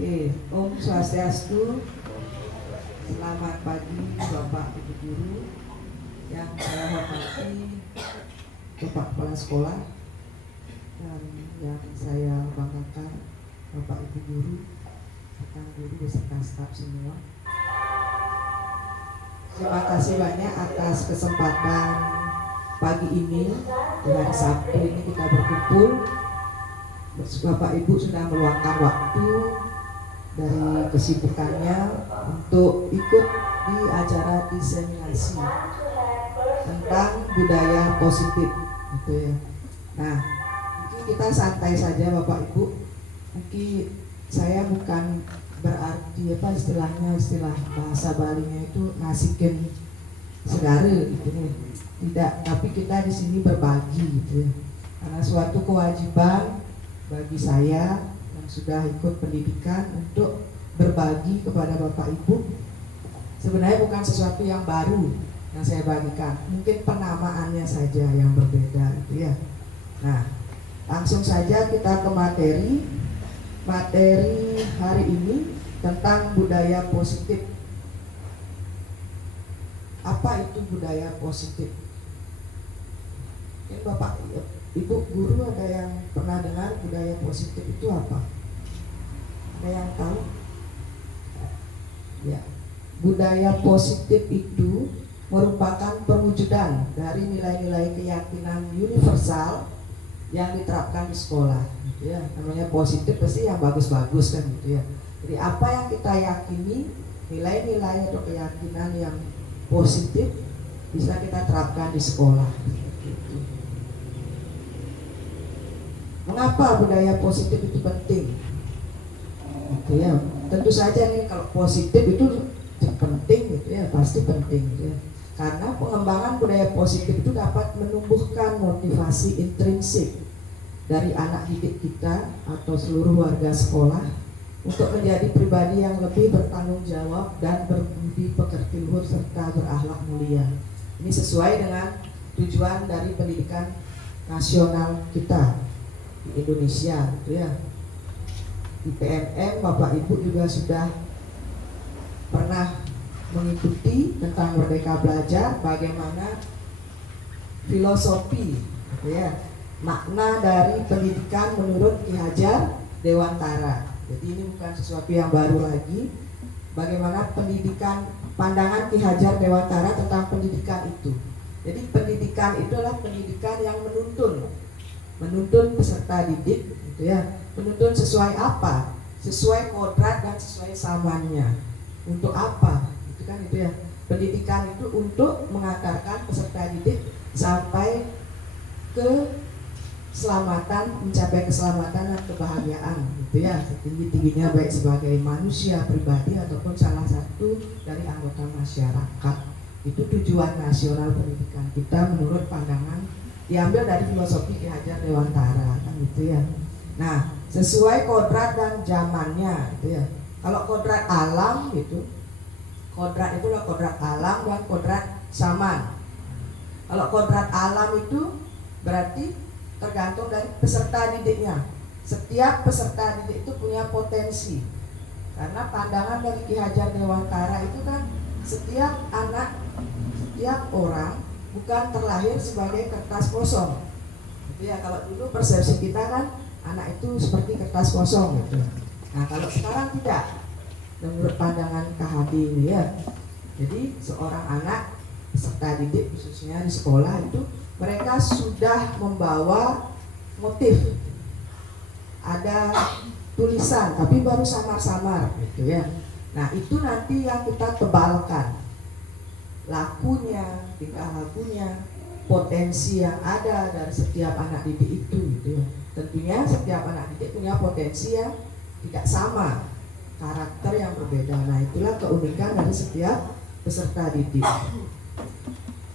Oke, Om Swastiastu. Selamat pagi Bapak Ibu Guru yang saya hormati, Bapak Kepala Sekolah, dan yang saya banggakan Bapak Ibu Guru, rekan guru beserta staf semua. Terima kasih banyak atas kesempatan pagi ini, di hari Sabtu ini kita berkumpul. Bapak Ibu sudah meluangkan waktu dari kesibukannya untuk ikut di acara diseminasi tentang budaya positif, gitu ya. Nah, mungkin kita santai saja Bapak Ibu. Mungkin saya bukan berarti istilah bahasa Balinya itu nasikin segare gitu ya. Tidak, tapi kita di sini berbagi gitu ya. Karena suatu kewajiban bagi saya yang sudah ikut pendidikan untuk berbagi kepada Bapak Ibu. Sebenarnya bukan sesuatu yang baru yang saya bagikan, mungkin penamaannya saja yang berbeda gitu ya. Nah, langsung saja kita ke materi hari ini tentang budaya positif. Apa itu budaya positif? Ini Bapak Ibu guru ada yang pernah dengar budaya positif itu apa? Ada yang tahu? Ya, budaya positif itu merupakan perwujudan dari nilai-nilai keyakinan universal yang diterapkan di sekolah. Gitu ya, namanya positif pasti yang bagus-bagus kan gitu ya. Jadi apa yang kita yakini, nilai-nilai atau keyakinan yang positif bisa kita terapkan di sekolah. Mengapa budaya positif itu penting? Oke ya, tentu saja nih kalau positif itu penting gitu ya, pasti penting gitu ya. Karena pengembangan budaya positif itu dapat menumbuhkan motivasi intrinsik dari anak didik kita atau seluruh warga sekolah untuk menjadi pribadi yang lebih bertanggung jawab dan berbudi pekerti luhur serta berakhlak mulia. Ini sesuai dengan tujuan dari pendidikan nasional kita di Indonesia gitu ya. Di PNM Bapak Ibu juga sudah pernah mengikuti tentang Merdeka Belajar, bagaimana filosofi gitu ya, makna dari pendidikan menurut Ki Hajar Dewantara. Jadi ini bukan sesuatu yang baru lagi. Bagaimana pendidikan, pandangan Ki Hajar Dewantara tentang pendidikan itu. Jadi pendidikan itu adalah pendidikan yang menuntun peserta didik gitu ya. Menuntun sesuai apa? Sesuai kodrat dan sesuai zamannya. Untuk apa? Itu kan itu ya. Pendidikan itu untuk mengantarkan peserta didik sampai ke keselamatan, mencapai keselamatan dan kebahagiaan gitu ya, setinggi-tingginya, baik sebagai manusia pribadi ataupun salah satu dari anggota masyarakat. Itu tujuan nasional pendidikan kita menurut pandangan diambil dari filosofi Ki Hajar Dewantara kan gitu ya. Nah, sesuai kodrat dan zamannya gitu ya. Kalau kodrat alam gitu, kodrat itu adalah kodrat alam dan kodrat zaman. Kalau kodrat alam itu berarti tergantung dari peserta didiknya. Setiap peserta didik itu punya potensi. Karena pandangan dari Ki Hajar Dewantara itu kan setiap anak, setiap orang bukan terlahir sebagai kertas kosong. Gitu ya, kalau dulu persepsi kita kan anak itu seperti kertas kosong gitu. Nah, kalau sekarang tidak. Menurut pandangan KHD ini ya. Jadi seorang anak peserta didik khususnya di sekolah itu mereka sudah membawa motif, ada tulisan tapi baru samar-samar gitu ya. Nah itu nanti yang kita tebalkan lakunya, tingkah lakunya, potensi yang ada dari setiap anak didik itu gitu ya. Tentunya setiap anak didik punya potensi yang tidak sama, karakter yang berbeda. Nah itulah keunikan dari setiap peserta didik.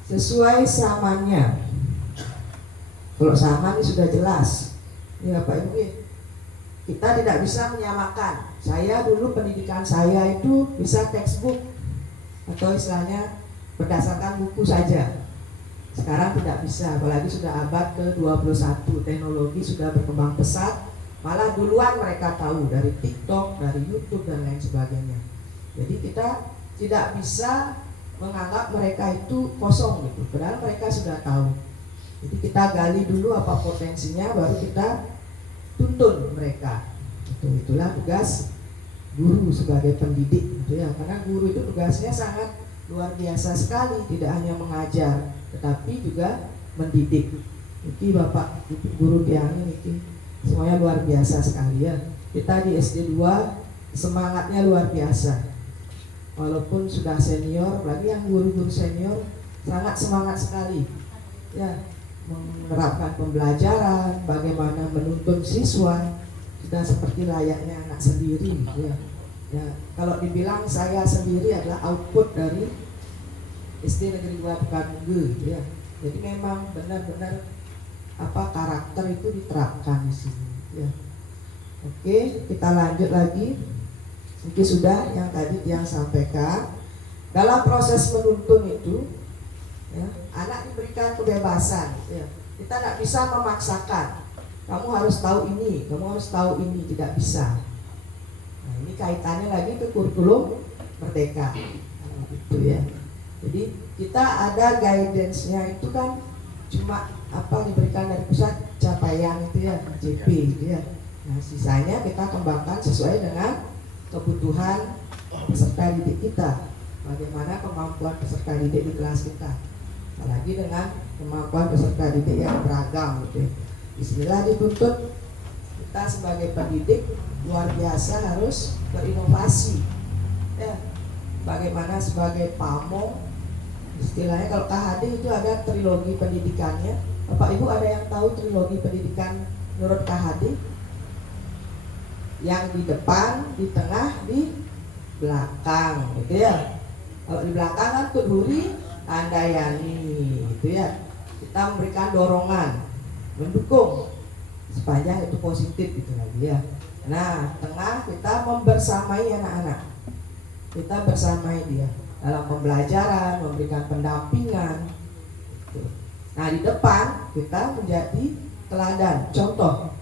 Sesuai zamannya. Kalau zaman ini sudah jelas. Ini Bapak Ibu, kita tidak bisa menyamakan. Saya dulu pendidikan saya itu bisa textbook atau istilahnya berdasarkan buku saja. Sekarang tidak bisa, apalagi sudah abad ke-21, teknologi sudah berkembang pesat, malah duluan mereka tahu dari TikTok, dari YouTube dan lain sebagainya. Jadi kita tidak bisa menganggap mereka itu kosong gitu, padahal mereka sudah tahu. Jadi kita gali dulu apa potensinya, baru kita tuntun mereka. Itulah tugas guru sebagai pendidik gitu ya, karena guru itu tugasnya sangat luar biasa sekali, tidak hanya mengajar tetapi juga mendidik. Ini Bapak guru Tiangi ini semuanya luar biasa sekali ya. Kita di SD 2 semangatnya luar biasa. Walaupun sudah senior, lagi yang guru-guru senior sangat semangat sekali ya, menerapkan pembelajaran, bagaimana menuntun siswa, sudah seperti layaknya anak sendiri ya. Ya, kalau dibilang saya sendiri adalah output dari SD Negeri 2 Pekanbaru ya. Jadi memang benar-benar karakter itu diterapkan di sini ya. Oke, kita lanjut lagi. Mungkin sudah yang tadi yang sampaikan, dalam proses menuntun itu ya, anak diberikan kebebasan ya. Kita tidak bisa memaksakan, kamu harus tahu ini, kamu harus tahu ini, tidak bisa. Nah, ini kaitannya lagi ke kurikulum merdeka gitu ya. Jadi kita ada guidance-nya itu kan cuma diberikan dari pusat capaian itu ya, JP gitu ya. Nah, sisanya kita kembangkan sesuai dengan kebutuhan peserta didik kita, bagaimana kemampuan peserta didik di kelas kita, apalagi dengan kemampuan peserta didik yang beragam gitu. Bismillah dituntut kita sebagai pendidik luar biasa harus berinovasi ya. Bagaimana sebagai pamong, istilahnya kalau KHD itu ada trilogi pendidikannya. Bapak Ibu ada yang tahu trilogi pendidikan menurut KHD? Yang di depan, di tengah, di belakang gitu ya. Kalau di belakang kan Tudhuri, Andayani gitu ya. Kita memberikan dorongan, mendukung sepanjang itu positif gitu lagi ya. Nah, tengah kita membersamai anak-anak. Kita bersamai dia dalam pembelajaran, memberikan pendampingan gitu. Nah, di depan kita menjadi teladan, contoh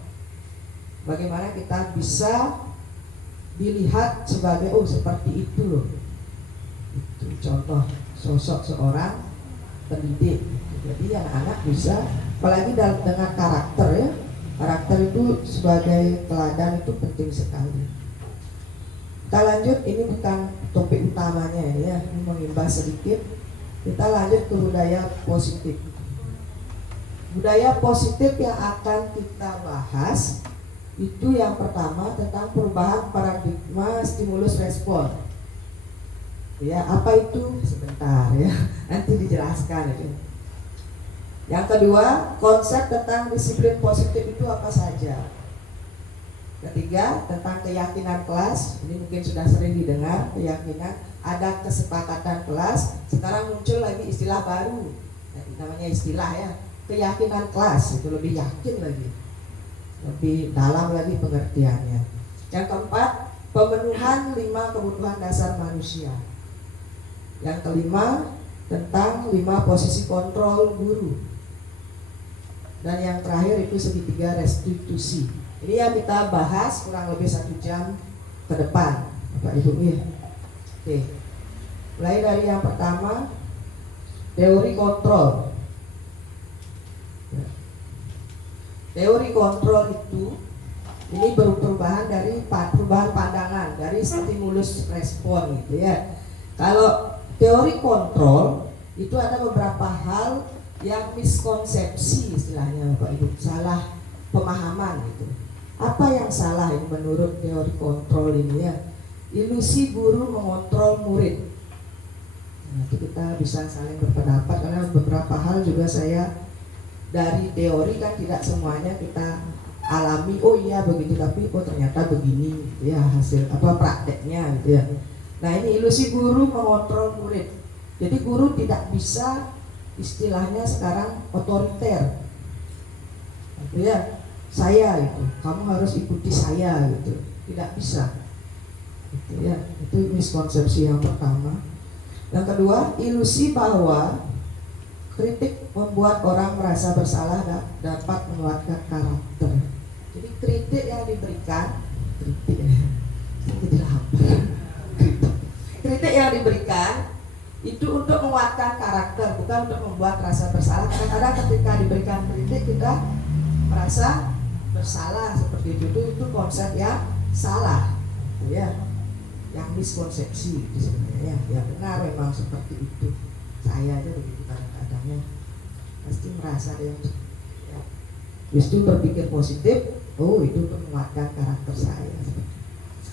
bagaimana kita bisa dilihat sebagai seperti itu loh. Itu contoh sosok seorang pendidik. Jadi anak-anak bisa, apalagi dengan karakter ya. Karakter itu sebagai teladan itu penting sekali. Kita lanjut, ini bukan topik utamanya ya, ini mengimbas sedikit. Kita lanjut ke budaya positif. Budaya positif yang akan kita bahas itu yang pertama tentang perubahan paradigma stimulus respon. Ya, apa itu? Sebentar ya, nanti dijelaskan itu. Yang kedua, konsep tentang disiplin positif itu apa saja. Ketiga, tentang keyakinan kelas. Ini mungkin sudah sering didengar, keyakinan. Ada kesepakatan kelas. Sekarang muncul lagi istilah baru, namanya istilah ya, keyakinan kelas. Itu lebih yakin lagi, lebih dalam lagi pengertiannya. Yang keempat, pemenuhan 5 kebutuhan dasar manusia. Yang kelima, tentang 5 posisi kontrol guru. Dan yang terakhir itu segitiga restitusi. Ini yang kita bahas kurang lebih 1 jam ke depan, Bapak Ibu ya. Oke, mulai dari yang pertama, teori kontrol. Teori kontrol itu ini perubahan dari perubahan pandangan dari stimulus respon gitu ya. Kalau teori kontrol itu ada beberapa hal yang miskonsepsi istilahnya Bapak Ibu, salah pemahaman gitu. Apa yang salah ini menurut teori kontrol ini ya? Ilusi guru mengontrol murid. Nanti kita bisa saling berpendapat karena beberapa hal juga saya dari teori kan tidak semuanya kita alami, oh iya begitu, tapi ternyata begini ya hasil prakteknya gitu ya. Nah, ini ilusi guru mengontrol murid. Jadi guru tidak bisa istilahnya sekarang otoriter gitu ya. Saya itu, kamu harus ikuti saya gitu, tidak bisa gitu ya. Itu miskonsepsi yang pertama. Yang kedua, ilusi bahwa kritik membuat orang merasa bersalah dan dapat menguatkan karakter. Jadi kritik yang diberikan kritik ya. Jadi lapar. Kritik yang diberikan itu untuk menguatkan karakter, bukan untuk membuat rasa bersalah. Kadang-kadang ketika diberikan kritik kita merasa bersalah seperti itu konsep yang salah, ya, yang miskonsepsi sebenarnya. Ya benar memang seperti itu. Saya aja begitu kadang-kadangnya pasti merasa dia ya, justru berpikir positif, oh itu untuk menguatkan karakter saya.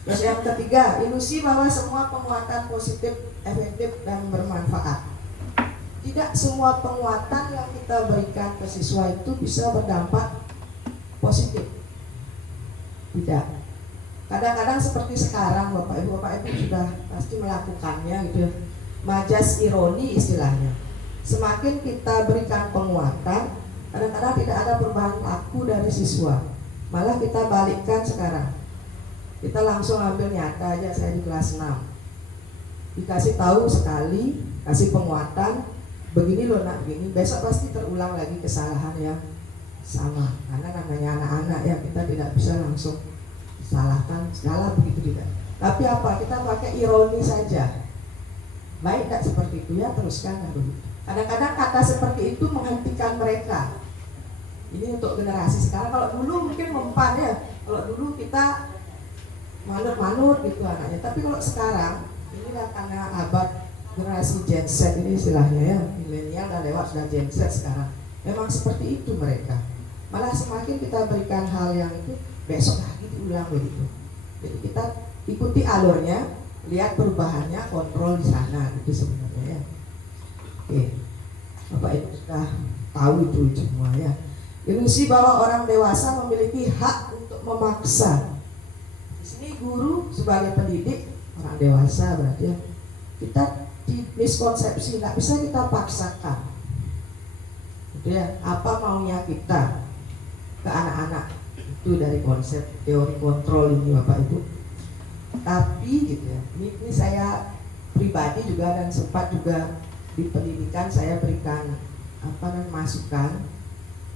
Terus yang ketiga, ilusi bahwa semua penguatan positif, efektif, dan bermanfaat. Tidak semua penguatan yang kita berikan ke siswa itu bisa berdampak positif. Tidak. Kadang-kadang seperti sekarang Bapak Ibu sudah pasti melakukannya gitu. Majas ironi istilahnya. Semakin kita berikan penguatan, kadang-kadang tidak ada perubahan laku dari siswa. Malah kita balikkan sekarang. Kita langsung ambil nyata aja, saya di kelas 6 dikasih tahu sekali, kasih penguatan, begini loh nak, begini, besok pasti terulang lagi kesalahan yang sama. Karena namanya anak-anak ya, kita tidak bisa langsung salahkan, salah begitu tidak. Tapi apa, kita pakai ironi saja. Baik tak seperti itu ya, teruskan begitu. Kadang-kadang kata seperti itu menghentikan mereka. Ini untuk generasi sekarang. Kalau dulu mungkin mempan ya, kalau dulu kita manut-manut gitu anaknya. Tapi kalau sekarang inilah karena abad generasi Gen Z ini istilahnya ya, milenial dan lewat sudah Gen Z sekarang. Memang seperti itu mereka. Malah semakin kita berikan hal yang itu, besok lagi diulang begitu. Jadi kita ikuti alurnya, lihat perubahannya, kontrol di sana gitu sebenarnya ya. Oke, Bapak Ibu sudah tahu itu semua ya. Ilusi bahwa orang dewasa memiliki hak untuk memaksa. Ini guru sebagai pendidik orang dewasa berarti ya, kita di miskonsepsi, nggak bisa kita paksakan gitu ya, apa maunya kita ke anak-anak. Itu dari konsep teori kontrol ini Bapak Ibu. Tapi gitu ya, ini saya pribadi juga dan sempat juga di pendidikan saya berikan masukan,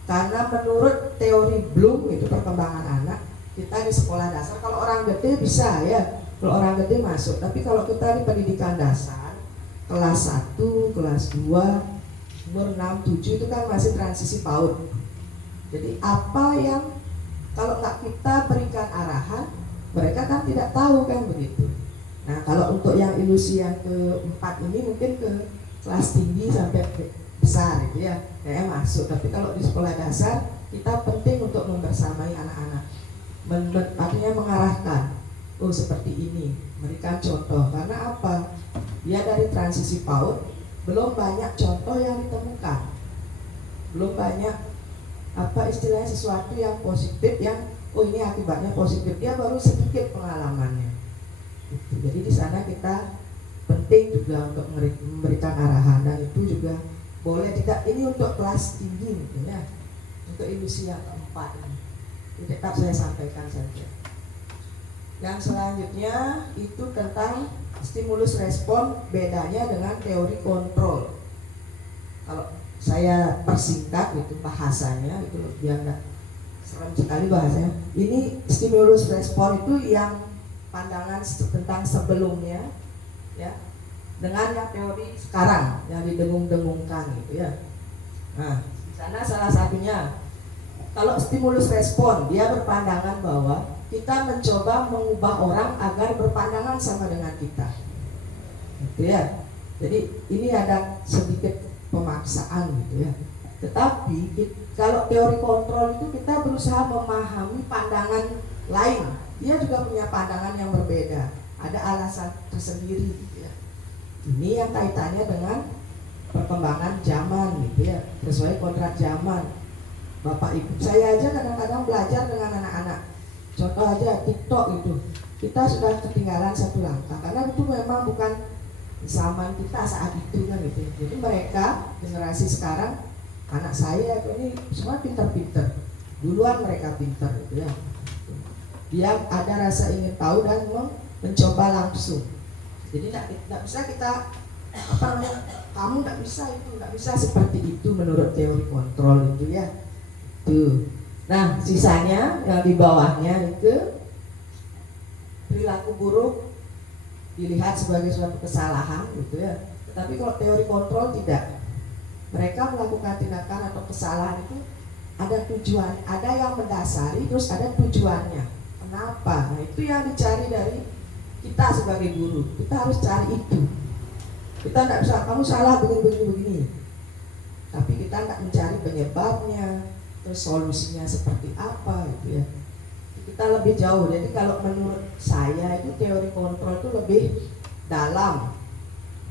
karena menurut teori Bloom itu perkembangan anak, kita di sekolah dasar, kalau orang gede bisa ya, kalau orang gede masuk. Tapi kalau kita di pendidikan dasar, kelas 1, kelas 2, umur 6, 7 itu kan masih transisi PAUD. Jadi apa yang kalau nggak kita berikan arahan, mereka kan tidak tahu kan begitu. Nah kalau untuk yang ilusi yang keempat ini mungkin ke kelas tinggi sampai besar gitu ya, kayak masuk. Tapi kalau di sekolah dasar, kita penting untuk membersamai anak-anak. Artinya mengarahkan, oh seperti ini, berikan contoh. Karena apa? Dia dari transisi PAUD, belum banyak contoh yang ditemukan, belum banyak istilahnya sesuatu yang positif, yang oh ini akibatnya positif. Dia baru sedikit pengalamannya. Jadi di sana kita penting juga untuk memberikan arahan, dan itu juga boleh tidak. Ini untuk kelas tinggi gitu ya, untuk ilusi yang keempat ini. Tetap saya sampaikan saja. Yang selanjutnya itu tentang stimulus respon, bedanya dengan teori kontrol. Kalau saya persingkat itu bahasanya itu biar nggak serem sekali bahasanya. Ini stimulus respon itu yang pandangan tentang sebelumnya ya, dengan yang teori sekarang yang didengung-dengungkan gitu ya. Nah, di sana salah satunya, kalau stimulus respon, dia berpandangan bahwa kita mencoba mengubah orang agar berpandangan sama dengan kita, gitu ya. Jadi ini ada sedikit pemaksaan gitu ya. Tetapi kalau teori kontrol itu kita berusaha memahami pandangan lain. Dia juga punya pandangan yang berbeda, ada alasan tersendiri gitu ya. Ini yang kaitannya dengan perkembangan zaman gitu ya, sesuai kontrak zaman. Bapak Ibu saya aja kadang-kadang belajar dengan anak-anak. Contoh aja TikTok itu, kita sudah ketinggalan satu langkah karena itu memang bukan zaman kita saat itu kan gitu. Jadi mereka generasi sekarang, anak saya ini semua pintar-pintar. Duluan mereka pintar gitu ya. Dia ada rasa ingin tahu dan mencoba langsung. Jadi tidak bisa kita kamu tidak bisa itu, tidak bisa seperti itu menurut teori kontrol itu ya. Tuh. Nah, sisanya yang di bawahnya itu perilaku buruk dilihat sebagai suatu kesalahan gitu ya. Tapi kalau teori kontrol tidak. Mereka melakukan tindakan atau kesalahan itu ada tujuan, ada yang mendasari, terus ada tujuannya. Kenapa? Nah itu yang dicari dari kita sebagai guru. Kita harus cari itu. Kita tidak bisa, kamu salah begini. Tapi kita tidak mencari penyebabnya, terus solusinya seperti apa gitu ya. Kita lebih jauh. Jadi kalau menurut saya itu teori kontrol itu lebih dalam,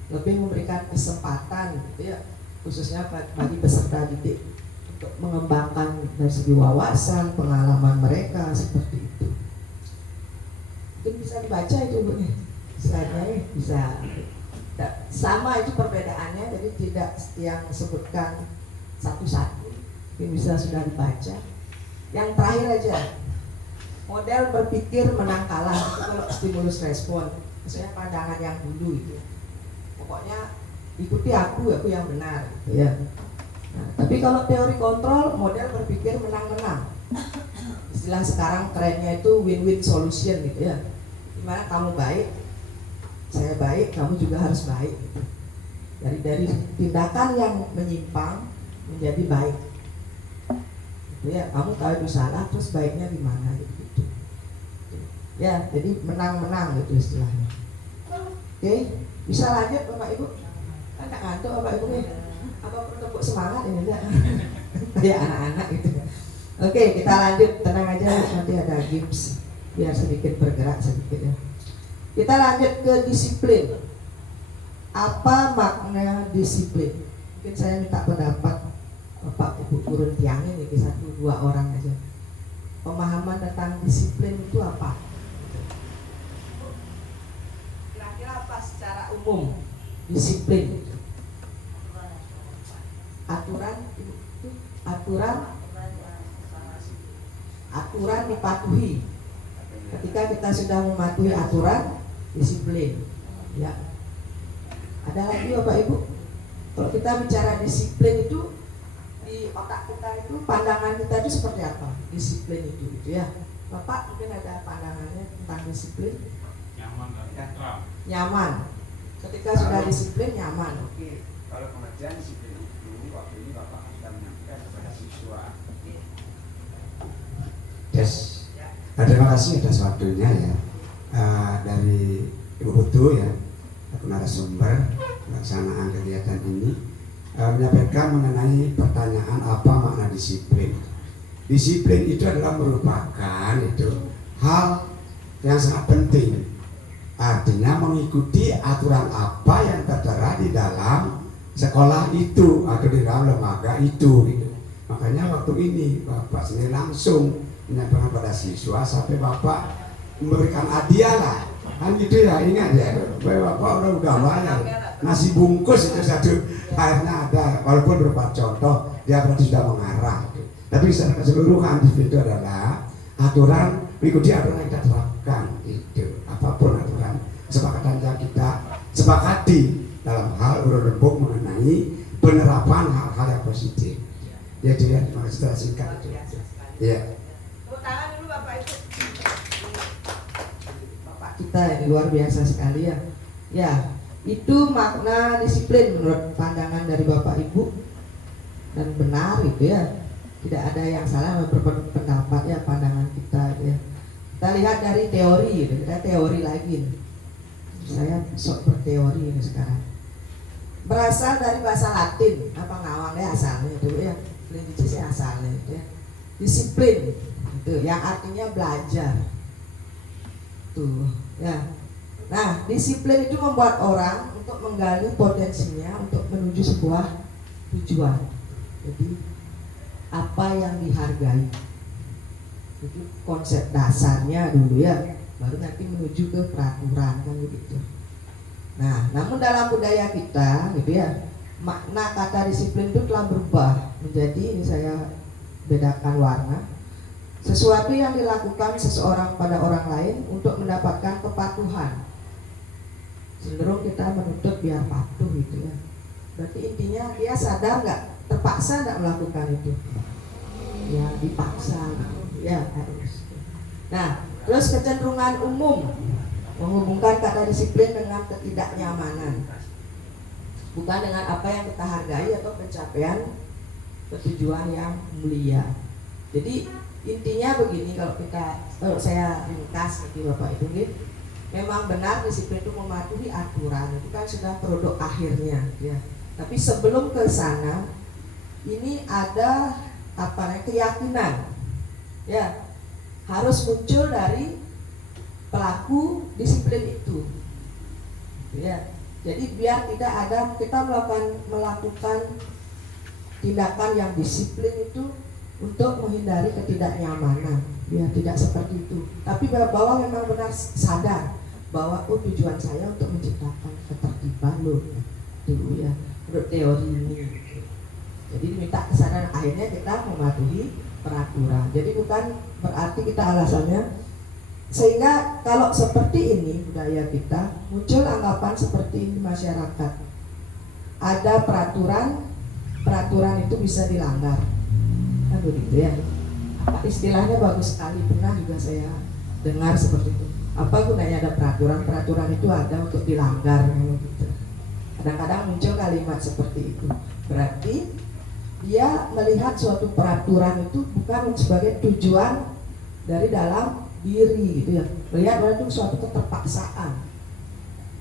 lebih memberikan kesempatan gitu ya, khususnya bagi peserta didik untuk mengembangkan dari segi wawasan, pengalaman mereka seperti itu. Mungkin bisa dibaca itu Bu nih, slide-nya bisa. Sama itu perbedaannya, jadi tidak yang sebutkan satu-satu, mungkin bisa sudah dibaca. Yang terakhir aja, model berpikir menang kalah itu kalau stimulus respon, misalnya pandangan yang dulu itu. Pokoknya ikuti aku yang benar gitu ya. Nah, tapi kalau teori kontrol, model berpikir menang-menang. Istilah sekarang kerennya itu win-win solution gitu ya. Dimana kamu baik, saya baik, kamu juga harus baik gitu. Dari tindakan yang menyimpang menjadi baik gitu ya. Kamu tahu itu salah, terus baiknya di mana gitu. Ya, jadi menang-menang gitu istilahnya. Oke, bisa lanjut Bapak Ibu? Kan gak ngantuk Bapak Ibu nih? Apa perlu tepuk semangat ini enggak? Kayak anak-anak gitu. Oke, kita lanjut, tenang aja, nanti ada games biar sedikit bergerak sedikit ya. Kita lanjut ke disiplin. Apa makna disiplin? Mungkin saya minta pendapat Bapak Ibu turun tiang ini ke 1-2 orang aja. Pemahaman tentang disiplin itu apa? Kira-kira apa secara umum disiplin? Aturan dipatuhi. Ketika kita sudah mematuhi aturan, disiplin. Ya. Ada lagi Bapak Ibu? Kalau kita bicara disiplin itu di otak kita itu, pandangan kita itu seperti apa? Disiplin itu gitu ya. Bapak mungkin ada pandangannya tentang disiplin? Nyaman dan tentram. Nyaman. Ketika sudah disiplin nyaman. Oke. Kalau pengertian disiplin itu waktu ini Bapak sudah menyampaikan kepada siswa. Yes. Terima kasih atas waktunya ya, dari Ibu Putu ya, narasumber pelaksanaan kegiatan ini, menyampaikan mengenai pertanyaan apa makna disiplin. Disiplin itu adalah merupakan hal yang sangat penting. Artinya mengikuti aturan apa yang tertera di dalam sekolah itu atau di dalam lembaga itu gitu. Makanya waktu ini Bapak sendiri langsung menyampaikan pada siswa sampai Bapak memberikan hadiah lah, kan gitu ya. Ingat ya, Bapak udah bayar nasi bungkus itu satu, akhirnya ada, walaupun berupa contoh dia berarti sudah mengarah gitu. Tapi secara keseluruhan itu adalah aturan, mengikuti aturan yang kita terapkan itu, apapun aturan kesepakatan yang kita sepakati dalam hal urun rembuk mengenai penerapan hal-hal yang positif. Ya itu ya, terima kasih secara singkat itu. Ya. Tangan dulu Bapak Ibu. Bapak kita ini luar biasa sekali ya. Ya, itu makna disiplin menurut pandangan dari Bapak Ibu, dan benar itu ya. Tidak ada yang salah berpendapat ya, pandangan kita ya. Kita lihat dari teori, kita teori lagi. Saya sok berteori ini sekarang. Berasal dari bahasa Latin, apa ngawangnya asalnya itu ya. Prinsip asalnya itu ya. Disiplin itu yang artinya belajar tuh ya. Nah, disiplin itu membuat orang untuk menggali potensinya untuk menuju sebuah tujuan. Jadi apa yang dihargai itu konsep dasarnya dulu ya, baru nanti menuju ke peraturan kan begitu. Nah, namun dalam budaya kita gitu ya, makna kata disiplin itu telah berubah menjadi, ini saya bedakan warna, sesuatu yang dilakukan seseorang pada orang lain untuk mendapatkan kepatuhan. Cenderung kita menuntut biar patuh gitu ya. Berarti intinya dia sadar nggak, terpaksa nggak melakukan itu, ya dipaksa gitu ya harus. Nah, terus kecenderungan umum menghubungkan kata disiplin dengan ketidaknyamanan, bukan dengan apa yang kita hargai atau pencapaian tujuan yang mulia. Jadi intinya begini, kalau saya ringkas gitu Bapak Ibu, memang benar disiplin itu mematuhi aturan, itu kan sudah produk akhirnya ya. Tapi sebelum ke sana, ini ada keyakinan ya, harus muncul dari pelaku disiplin itu ya. Jadi biar tidak ada kita melakukan tindakan yang disiplin itu untuk menghindari ketidaknyamanan, biar tidak seperti itu. Tapi bahwa memang benar sadar bahwa tujuan saya untuk menciptakan ketertiban loh dulu ya, menurut teori ini. Jadi minta kesadaran, akhirnya kita mematuhi peraturan. Jadi bukan berarti kita alasannya, sehingga kalau seperti ini budaya kita, muncul anggapan seperti ini masyarakat. Ada peraturan itu bisa dilanggar, kan begitu ya. Apa istilahnya bagus sekali, pernah juga saya dengar seperti itu. Apa gunanya ada peraturan itu ada untuk dilanggar gitu. Kadang-kadang muncul kalimat seperti itu. Berarti dia melihat suatu peraturan itu bukan sebagai tujuan dari dalam diri gitu ya, melihat bahwa itu suatu keterpaksaan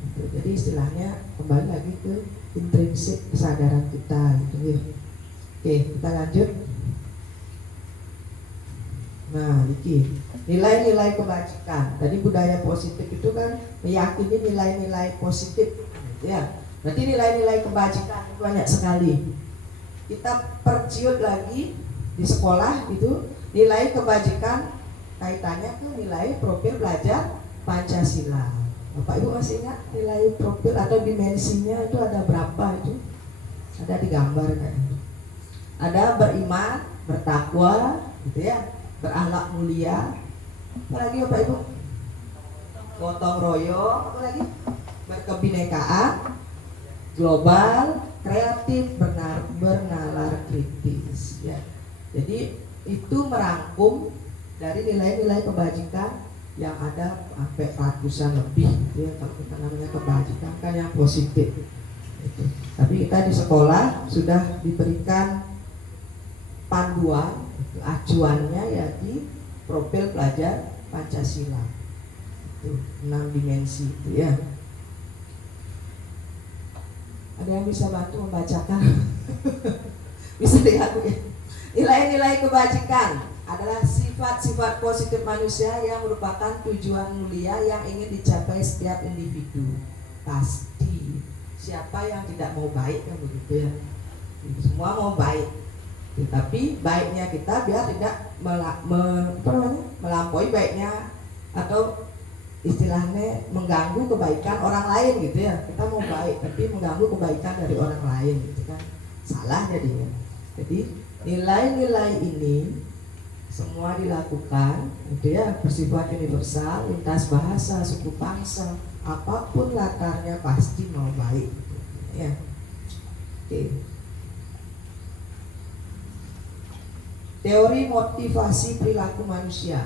gitu. Jadi istilahnya kembali lagi ke intrinsik kesadaran kita gitu ya. Oke, kita lanjut. Nah, ini nilai-nilai kebajikan. Tadi budaya positif itu kan meyakini nilai-nilai positif gitu ya. Berarti nilai-nilai kebajikan banyak sekali. Kita perciut lagi di sekolah itu nilai kebajikan, kaitannya ke nilai profil belajar Pancasila. Bapak Ibu masih ingat nilai profil atau dimensinya itu ada berapa itu? Ada digambar kan? Ada beriman, bertakwa, gitu ya, berakhlak mulia. Apalagi Bapak Ibu? Gotong royong, apalagi? Berkebinekaan, global, kreatif, bernalar kritis. Ya. Jadi itu merangkum dari nilai-nilai kebajikan yang ada sampai ratusan lebih gitu ya, kalau kita namanya kebajikan kan yang positif gitu. Tapi kita di sekolah sudah diberikan panduan gitu, acuannya ya di profil pelajar Pancasila itu 6 dimensi itu ya. Ada yang bisa bantu membacakan? Bisa lihat ya. Nilai-nilai kebajikan adalah sifat-sifat positif manusia yang merupakan tujuan mulia yang ingin dicapai setiap individu. Pasti siapa yang tidak mau baik kan begitu ya. Semua mau baik, tetapi baiknya kita biar tidak melampaui baiknya atau istilahnya mengganggu kebaikan orang lain gitu ya. Kita mau baik tapi mengganggu kebaikan dari orang lain gitu kan, salah jadinya. Jadi nilai-nilai ini semua dilakukan gitu ya, bersifat universal, lintas bahasa, suku bangsa, apapun latarnya pasti mau baik gitu, ya. Oke. Teori motivasi perilaku manusia.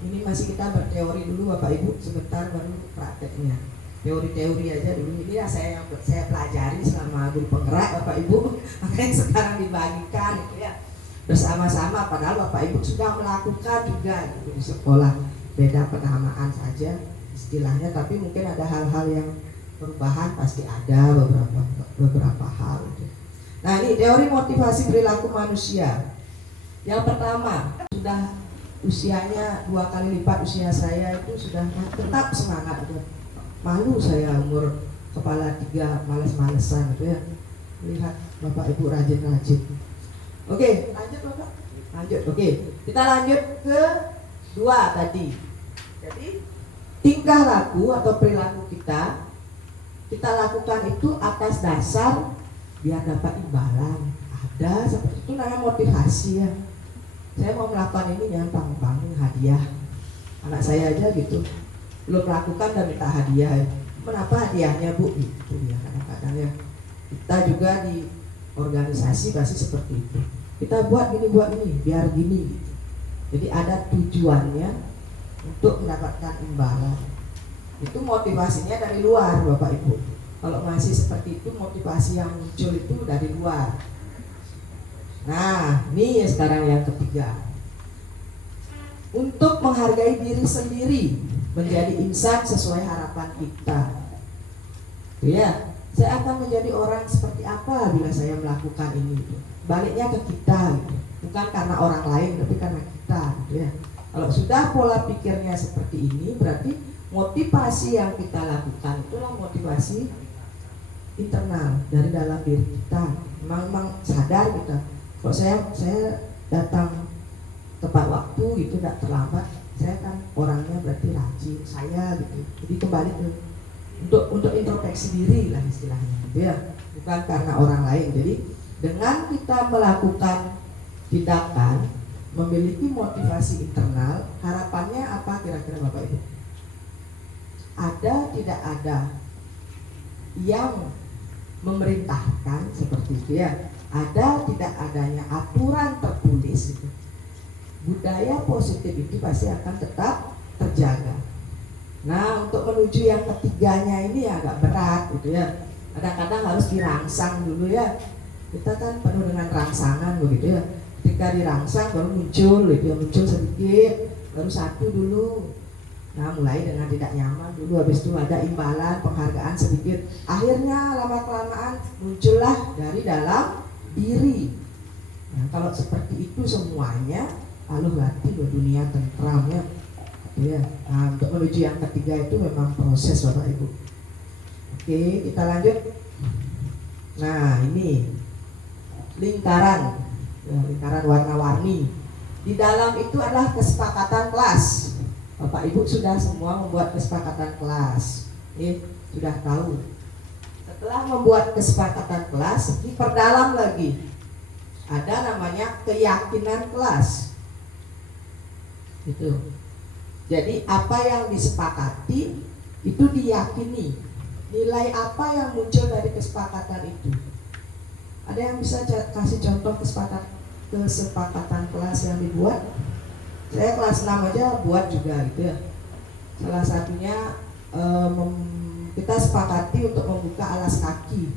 Ini masih kita berteori dulu Bapak Ibu, sebentar baru prakteknya. Teori-teori aja dulu. Ini ya saya pelajari selama guru penggerak Bapak Ibu, makanya sekarang dibagikan gitu ya. Bersama-sama, padahal Bapak Ibu sudah melakukan juga gitu di sekolah, beda penamaan saja istilahnya, tapi mungkin ada hal-hal yang perubahan pasti ada beberapa hal gitu. Nah ini teori motivasi perilaku manusia. Yang pertama, sudah usianya 2 kali lipat usia saya itu sudah tetap semangat gitu. Malu saya umur kepala 3 males-malesan gitu ya, lihat Bapak Ibu rajin-rajin. Oke, lanjut Bapak. Lanjut. Oke, kita lanjut ke 2 tadi. Jadi tingkah laku atau perilaku kita lakukan itu atas dasar biar dapat imbalan. Ada seperti itu namanya motivasi ya. Saya mau melakukan ini jangan panggung-panggung hadiah. Anak saya aja gitu, belum melakukan dan minta hadiah. Kenapa hadiahnya Bu? Gitu ya kadang-kadang ya. Kita juga di organisasi pasti seperti itu. Kita buat gini, biar gini gitu. Jadi ada tujuannya untuk mendapatkan imbalan. Itu motivasinya dari luar, Bapak Ibu. Kalau masih seperti itu, motivasi yang muncul itu dari luar. Nah, ini sekarang yang ketiga. Untuk menghargai diri sendiri, menjadi insan sesuai harapan kita. Ya, saya akan menjadi orang seperti apa bila saya melakukan ini. Baliknya ke kita, gitu. Bukan karena orang lain, tapi karena kita. Gitu ya. Kalau sudah pola pikirnya seperti ini, berarti motivasi yang kita lakukan itulah motivasi internal dari dalam diri kita. Memang sadar kita. Kalau saya datang tepat waktu itu tidak terlambat, saya kan orangnya berarti rajin saya gitu. Jadi kembali ke untuk introspeksi diri lah istilahnya, gitu ya. Bukan karena orang lain. Jadi dengan kita melakukan tindakan memiliki motivasi internal, harapannya apa kira-kira Bapak Ibu? Ada tidak ada yang memerintahkan seperti itu ya. Ada tidak adanya aturan tertulis gitu. Budaya positif itu pasti akan tetap terjaga. Nah, untuk menuju yang ketiganya ini agak berat gitu ya. Kadang-kadang harus dirangsang dulu ya. Kita kan penuh dengan rangsangan begitu ya. Ketika dirangsang baru muncul gitu ya, muncul sedikit, baru satu dulu. Nah, mulai dengan tidak nyaman dulu, habis itu ada imbalan, penghargaan sedikit. Akhirnya lama-kelamaan muncullah dari dalam diri. Nah, kalau seperti itu semuanya, lalu hati dunia tentram ya. Ya, nah, untuk menuju yang ketiga itu memang proses Bapak Ibu. Oke, kita lanjut. Nah, ini lingkaran, ya, lingkaran warna-warni. Di dalam itu adalah kesepakatan kelas. Bapak Ibu sudah semua membuat kesepakatan kelas. Sudah tahu. Setelah membuat kesepakatan kelas, diperdalam lagi. Ada namanya keyakinan kelas. Itu. Jadi apa yang disepakati itu diyakini. Nilai apa yang muncul dari kesepakatan itu? Ada yang bisa kasih contoh kesepakatan kelas yang dibuat? Saya kelas 6 aja buat juga gitu ya. Salah satunya kita sepakati untuk membuka alas kaki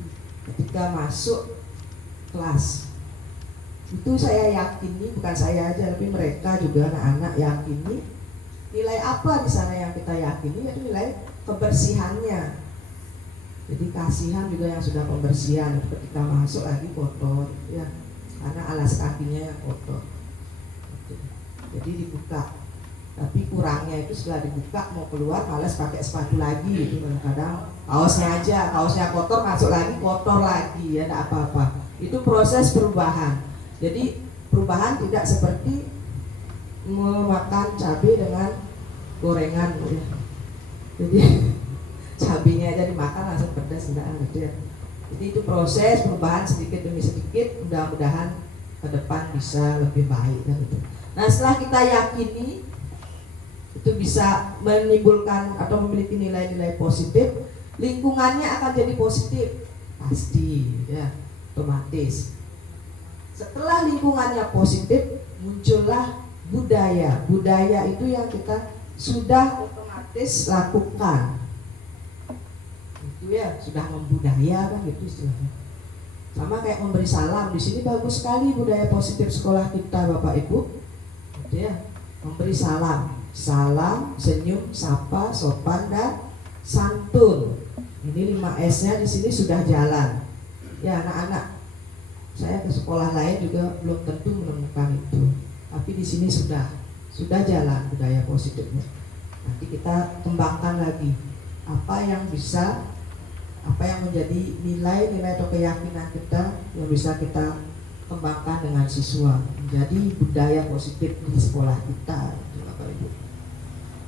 ketika masuk kelas. Itu saya yakini, bukan saya aja tapi mereka juga anak-anak yakini. Nilai apa di sana yang kita yakini? Yaitu nilai kebersihannya. Jadi kasihan juga yang sudah pembersihan ketika masuk lagi kotor ya, karena alas kakinya kotor. Jadi dibuka. Tapi kurangnya itu setelah dibuka mau keluar malas pakai sepatu lagi gitu. Kadang-kadang kaosnya kotor, masuk lagi kotor lagi ya, tidak apa-apa. Itu proses perubahan. Jadi perubahan tidak seperti memakan cabai dengan gorengan gitu ya. Jadi cabainya aja dimakan langsung pedas enggak gitu ya. Jadi itu proses perubahan sedikit demi sedikit, mudah-mudahan ke depan bisa lebih baik kan gitu. Nah, setelah kita yakini itu bisa menimbulkan atau memiliki nilai-nilai positif, lingkungannya akan jadi positif pasti ya, otomatis. Setelah lingkungannya positif, muncullah budaya. Budaya itu yang kita sudah otomatis lakukan. Itu ya, sudah membudaya kan gitu istilahnya. Sama kayak memberi salam. Di sini bagus sekali budaya positif sekolah kita Bapak Ibu. Gitu ya, memberi salam. Salam, senyum, sapa, sopan dan santun. Ini 5S-nya di sini sudah jalan. Ya anak-anak, saya ke sekolah lain juga belum tentu menemukan itu. Tapi di sini sudah jalan budaya positifnya. Nanti kita kembangkan lagi apa yang menjadi nilai-nilai atau keyakinan kita yang bisa kita kembangkan dengan siswa menjadi budaya positif di sekolah kita, Bapak Ibu.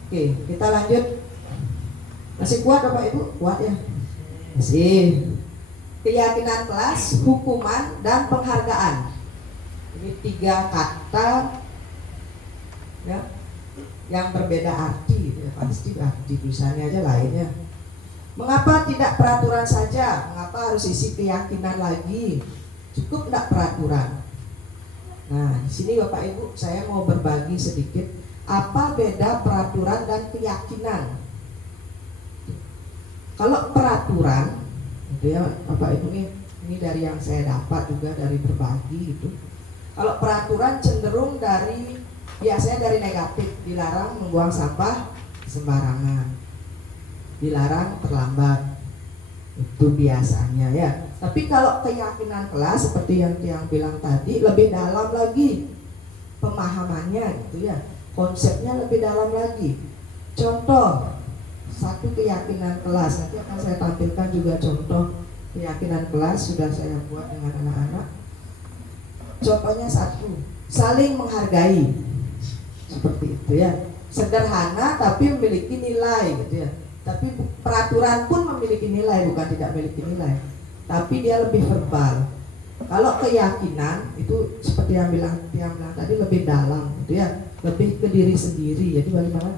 Oke, kita lanjut. Masih kuat Bapak Ibu? Kuat ya? Masih. Keyakinan kelas, hukuman, dan penghargaan. Ini 3 kata ya, yang berbeda arti ya, pasti arti tulisannya aja lainnya. Mengapa tidak peraturan saja? Mengapa harus isi keyakinan lagi? Cukup tidak peraturan? Nah, di sini Bapak Ibu saya mau berbagi sedikit apa beda peraturan dan keyakinan. Kalau peraturan, gitu ya Bapak Ibu, ini dari yang saya dapat juga dari berbagi gitu. Kalau peraturan cenderung biasanya dari negatif, dilarang membuang sampah sembarangan, dilarang terlambat, itu biasanya ya. Tapi kalau keyakinan kelas seperti yang Tiang bilang tadi, lebih dalam lagi pemahamannya gitu ya, konsepnya lebih dalam lagi. Contoh satu keyakinan kelas, nanti akan saya tampilkan juga contoh keyakinan kelas, sudah saya buat dengan anak-anak. Contohnya satu, saling menghargai, seperti itu ya, sederhana tapi memiliki nilai gitu ya. Tapi peraturan pun memiliki nilai, bukan tidak memiliki nilai, tapi dia lebih verbal. Kalau keyakinan itu seperti yang bilang tadi, lebih dalam gitu ya, lebih ke diri sendiri. Jadi bagaimana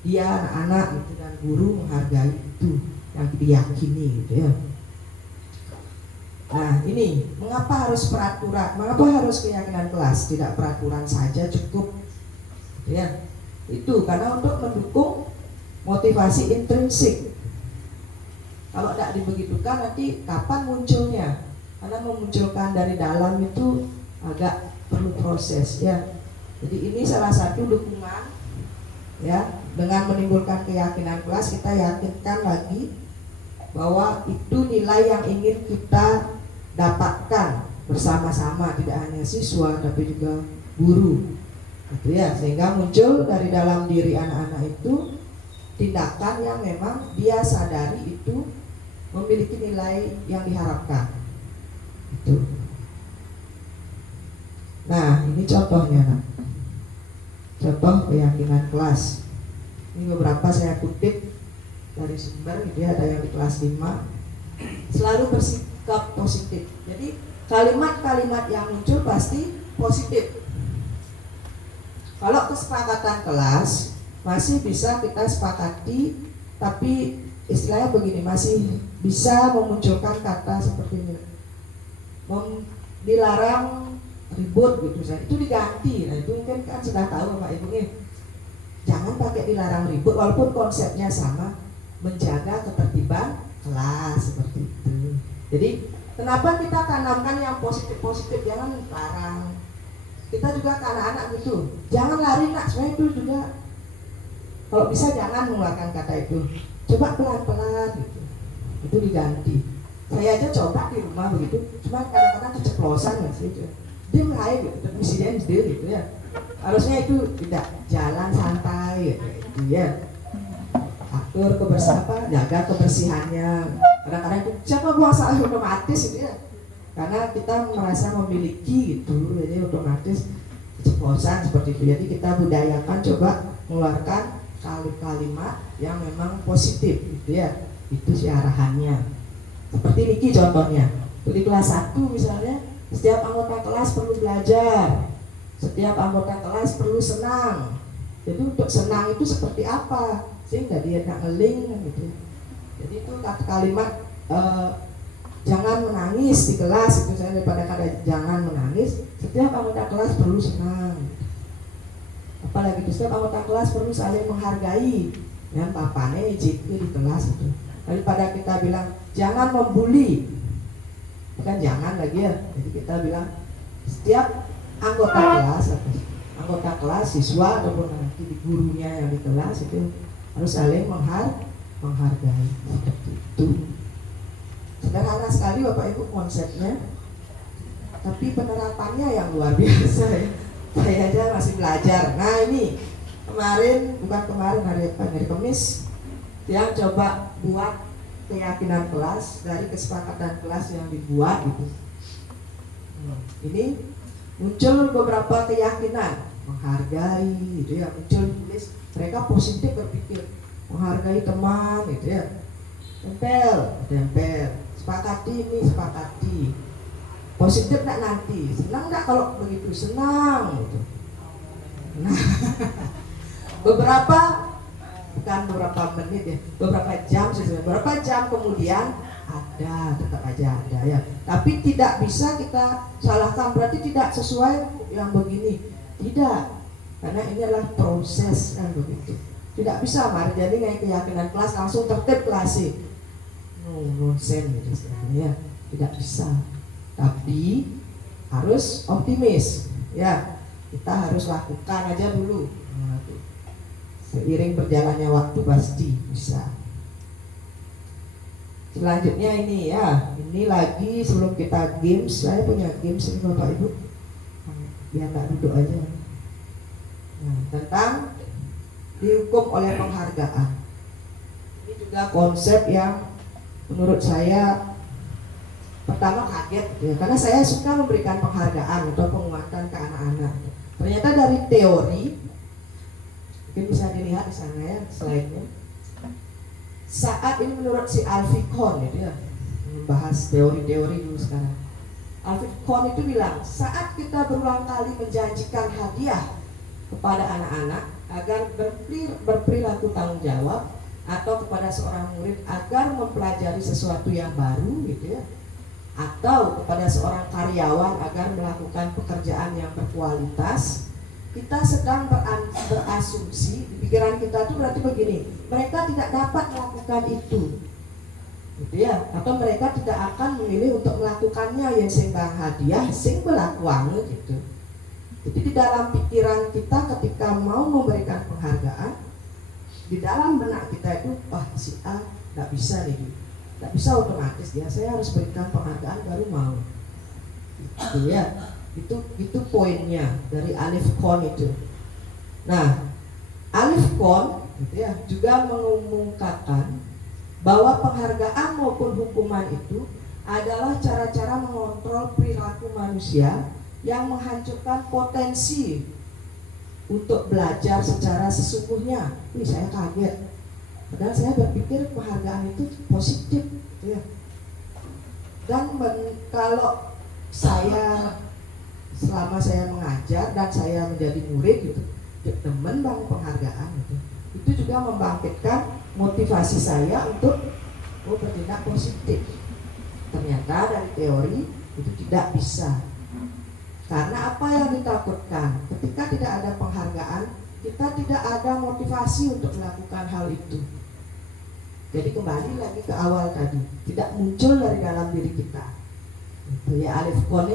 dia anak-anak gitu dan guru menghargai itu yang diyakini gitu ya. Nah ini mengapa harus peraturan, mengapa harus keyakinan kelas, tidak peraturan saja cukup gitu ya. Itu karena untuk mendukung motivasi intrinsik. Kalau tidak dibegitukan nanti kapan munculnya, karena memunculkan dari dalam itu agak perlu proses ya. Jadi ini salah satu dukungan ya. Dengan menimbulkan keyakinan kelas, kita yakinkan lagi bahwa itu nilai yang ingin kita dapatkan bersama-sama, tidak hanya siswa tapi juga guru gitu ya. Sehingga muncul dari dalam diri anak-anak itu tindakan yang memang dia sadari itu memiliki nilai yang diharapkan itu. Nah ini contohnya nak. Contoh keyakinan kelas. Ini beberapa saya kutip dari sumber gitu ya, ada yang di kelas 5. Selalu bersikap positif. Jadi kalimat-kalimat yang muncul pasti positif. Kalau kesepakatan kelas masih bisa kita sepakati, tapi istilahnya begini, masih bisa memunculkan kata seperti ini, dilarang ribut gitu, itu diganti. Nah itu mungkin kan sudah tahu Bapak Ibu nih, jangan pakai dilarang ribut, walaupun konsepnya sama, menjaga ketertiban kelas seperti itu. Jadi kenapa kita tanamkan yang positif-positif, jangan larang. Kita juga ke anak-anak gitu, jangan lari nak, sebenarnya itu juga kalau bisa jangan mengeluarkan kata itu, coba pelan-pelan gitu, itu diganti. Saya aja coba di rumah begitu, cuma kadang-kadang keceplosan nggak sih, dia mulai gitu, presiden dia gitu ya. Harusnya itu tidak, jalan santai gitu ya. Atur jaga kebersihannya. Kadang-kadang itu siapa buang sampah otomatis gitu ya. Karena kita merasa memiliki gitu, jadi otomatis keceplosan seperti itu. Jadi kita budayakan, coba mengeluarkan kalimat yang memang positif gitu ya. Itu sih arahannya. Seperti Niki contohnya. Di kelas 1 misalnya, setiap anggota kelas perlu belajar. Setiap anggota kelas perlu senang. Jadi untuk senang itu seperti apa? Sehingga dia nak ngeling gitu. Jadi itu kalimat jangan menangis di kelas itu, saya daripada kata jangan menangis, setiap anggota kelas perlu senang. Apalagi itu, setiap anggota kelas perlu saling menghargai. Ya, papane jitu di kelas itu. Daripada kita bilang jangan membuli, bukan jangan lagi ya. Jadi kita bilang setiap anggota kelas, siswa ataupun nanti di gurunya yang di kelas itu harus saling menghargai seperti itu. Sederhana sekali Bapak Ibu konsepnya, tapi penerapannya yang luar biasa ya. Saya aja masih belajar. Nah ini hari Kamis yang coba buat keyakinan kelas dari kesepakatan kelas yang dibuat gitu. Ini muncul beberapa keyakinan, menghargai gitu ya, muncul tulis mereka positif berpikir, menghargai teman gitu ya, tempel, sepakati ini, sepakati positif enggak nanti, senang enggak kalau begitu, senang gitu. Nah beberapa menit ya, beberapa jam sebenarnya, beberapa jam kemudian tetap aja ada ya, tapi tidak bisa kita salahkan berarti tidak sesuai yang begini, tidak, karena ini adalah proses kan begitu. Tidak bisa mari jadi kayak keyakinan kelas langsung tertib kelas nonsen gitu istilahnya, tidak bisa. Tapi harus optimis, ya kita harus lakukan aja dulu. Nah, tuh. Seiring berjalannya waktu pasti bisa. Selanjutnya ini ya, ini lagi sebelum kita games, saya punya games ini Bapak Ibu, biar nggak duduk aja. Nah, tentang dihukum oleh penghargaan. Ini juga konsep yang menurut saya pertama kaget ya, karena saya suka memberikan penghargaan atau penguatan ke anak-anak. Ternyata dari teori, mungkin bisa dilihat di sana ya slide-nya. Saat ini menurut si Alfie Kohn itu ya, membahas teori-teori dulu sekarang. Alfie Kohn itu bilang, saat kita berulang kali menjanjikan hadiah kepada anak-anak agar berperilaku tanggung jawab, atau kepada seorang murid agar mempelajari sesuatu yang baru gitu ya, atau kepada seorang karyawan agar melakukan pekerjaan yang berkualitas, kita sedang berasumsi di pikiran kita itu berarti begini, mereka tidak dapat melakukan itu gitu ya, atau mereka tidak akan memilih untuk melakukannya yang sing bang hadiah sing berlakuan gitu. Jadi di dalam pikiran kita ketika mau memberikan penghargaan, di dalam benak kita itu, wah si A tidak bisa nih, tidak bisa otomatis dia, saya harus berikan penghargaan baru mau gitu ya. Itu poinnya dari Alif Kohn itu. Nah, Alif Kohn gitu ya, juga mengumumkakan bahwa penghargaan maupun hukuman itu adalah cara-cara mengontrol perilaku manusia yang menghancurkan potensi untuk belajar secara sesungguhnya. Wih, saya kaget. Padahal saya berpikir penghargaan itu positif gitu ya. Dan kalau saya selama saya mengajar dan saya menjadi murid gitu, teman bang penghargaan gitu, itu juga membangkitkan motivasi saya untuk bertindak positif. Ternyata dari teori itu tidak bisa, karena apa yang ditakutkan ketika tidak ada penghargaan, kita tidak ada motivasi untuk melakukan hal itu. Jadi kembali lagi ke awal tadi, tidak muncul dari dalam diri kita itu ya. Alif Kohn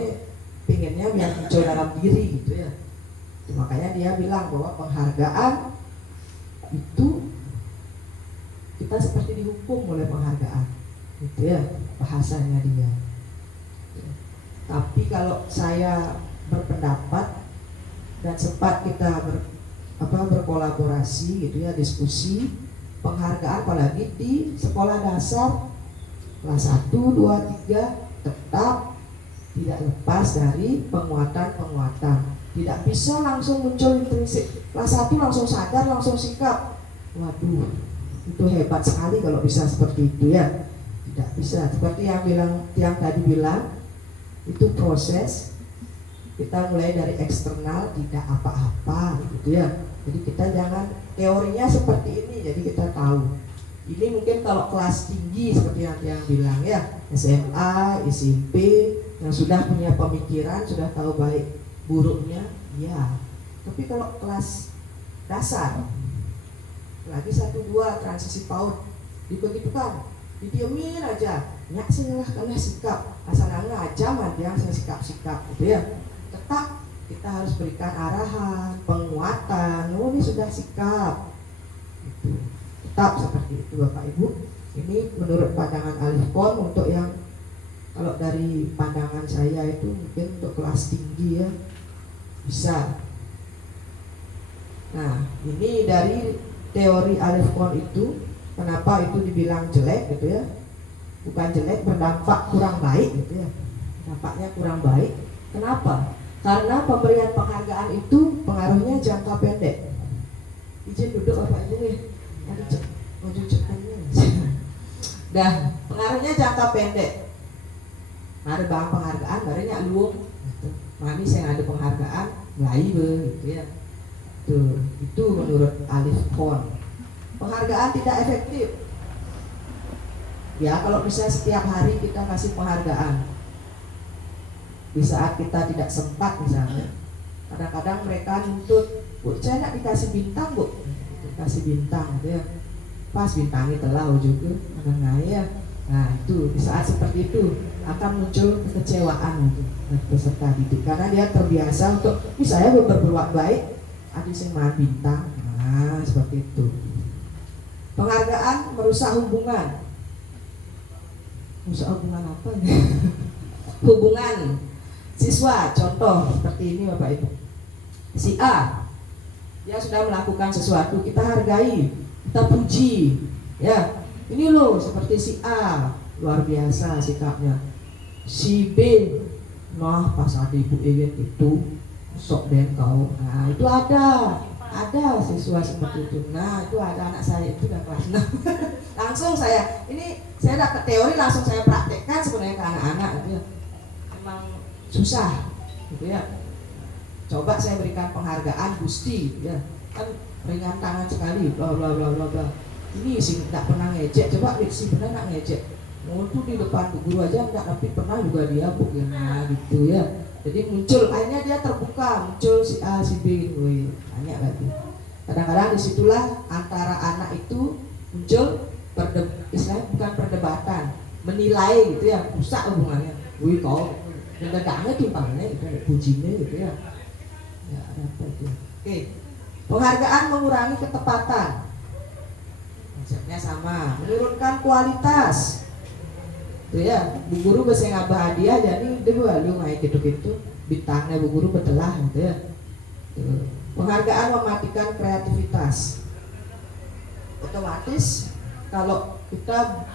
pinginnya biar muncul dalam diri gitu ya. Makanya dia bilang bahwa penghargaan itu kita seperti dihukum oleh penghargaan gitu ya, bahasanya dia. Tapi kalau saya berpendapat dan sempat kita berkolaborasi gitu ya, diskusi penghargaan apalagi di sekolah dasar kelas 1, 2, 3 tetap tidak lepas dari penguatan-penguatan. Tidak bisa langsung muncul intrinsik. Kelas 1 langsung sadar, langsung sikap. Waduh, itu hebat sekali kalau bisa seperti itu ya. Tidak bisa. Seperti yang tadi bilang, itu proses. Kita mulai dari eksternal, tidak apa-apa gitu ya. Jadi kita jangan teorinya seperti ini, jadi kita tahu. Ini mungkin kalau kelas tinggi seperti yang bilang ya, SMA, SMP, yang sudah punya pemikiran, sudah tahu baik buruknya, ya. Tapi kalau kelas dasar, lagi 1-2 transisi PAUD, dibegitukan, didiemin aja, nyak salah karena sikap, asal aja aja saya sikap-sikap, gitu ya. Tetap kita harus berikan arahan, penguatan, oh ini sudah sikap, gitu. Tetap seperti itu Bapak Ibu. Ini menurut pandangan Alif Kohn untuk yang, kalau dari pandangan saya itu mungkin untuk kelas tinggi ya bisa. Nah, ini dari teori Alif Kohn itu, kenapa itu dibilang jelek gitu ya. Bukan jelek, berdampak kurang baik gitu ya. Dampaknya kurang baik. Kenapa? Karena pemberian penghargaan itu pengaruhnya jangka pendek. Izin duduk Bapak Ibu nih. Dah, pengaruhnya jangka pendek. Ada bang penghargaan, barunya luang. Manis yang ada penghargaan, mulai gitu ya. Tuh, itu menurut Alif Kohn. Penghargaan tidak efektif. Ya, kalau bisa setiap hari kita kasih penghargaan. Di saat kita tidak sempat misalnya, kadang-kadang mereka nuntut, Bu, saya nak dikasih bintang Bu, kasih bintang gitu ya. Pas bintangnya telah juga, mana ya. Nah itu di saat seperti itu akan muncul kekecewaan untuk peserta didik karena dia terbiasa untuk saya berbuat baik ada yang maha bintang. Nah seperti itu. Penghargaan merusak hubungan. Merusak hubungan apa nih? Hubungan siswa, contoh seperti ini Bapak Ibu. Si A, dia sudah melakukan sesuatu, kita hargai, kita puji, ya. Ini loh seperti si A, luar biasa sikapnya. Si B, nah pas ada ibu ingin itu, sok deh kau. Nah itu ada siswa seperti itu. Nah itu ada anak saya itu udah kelas 6. Langsung saya dapat teori langsung saya praktekkan sebenarnya ke anak-anak itu. Memang susah gitu ya. Coba saya berikan penghargaan Gusti ya. Kan ringan tangan sekali bla bla bla bla bla. Ini sih nggak pernah ngejek, coba sih benar nggak ngejek. Mau tuh di depan guru aja nggak, tapi pernah juga dia ya, nah gitu ya. Jadi muncul, akhirnya dia terbuka, muncul si A, si B gitu, tanya lagi. Kadang-kadang disitulah antara anak itu muncul istilahnya bukan perdebatan, menilai gitu ya, rusak hubungannya. Wih kau, dedekatnya timpangnya itu, pujinya gitu ya. Ya ada apa itu? Oke, penghargaan mengurangi ketepatan. Konsepnya sama, menurunkan kualitas. Itu ya, bu guru bisa ngabah hadiah jadi dia lu kayak gitu-gitu bintangnya bu guru betelah gitu ya. Penghargaan mematikan kreativitas. Otomatis kalau kita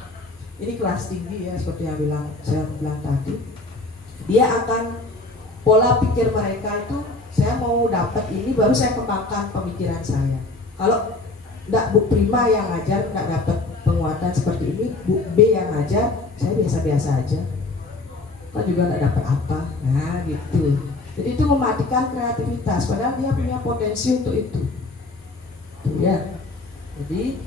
ini kelas tinggi ya seperti yang saya bilang tadi, dia akan pola pikir mereka itu saya mau dapat ini baru saya kembangkan pemikiran saya. Kalau enggak Bu Prima yang ngajar enggak dapat penguatan seperti ini, Bu B yang ngajar saya biasa-biasa aja, kan juga enggak dapat apa. Nah gitu. Jadi itu mematikan kreativitas padahal dia punya potensi untuk itu. Tuh ya. Jadi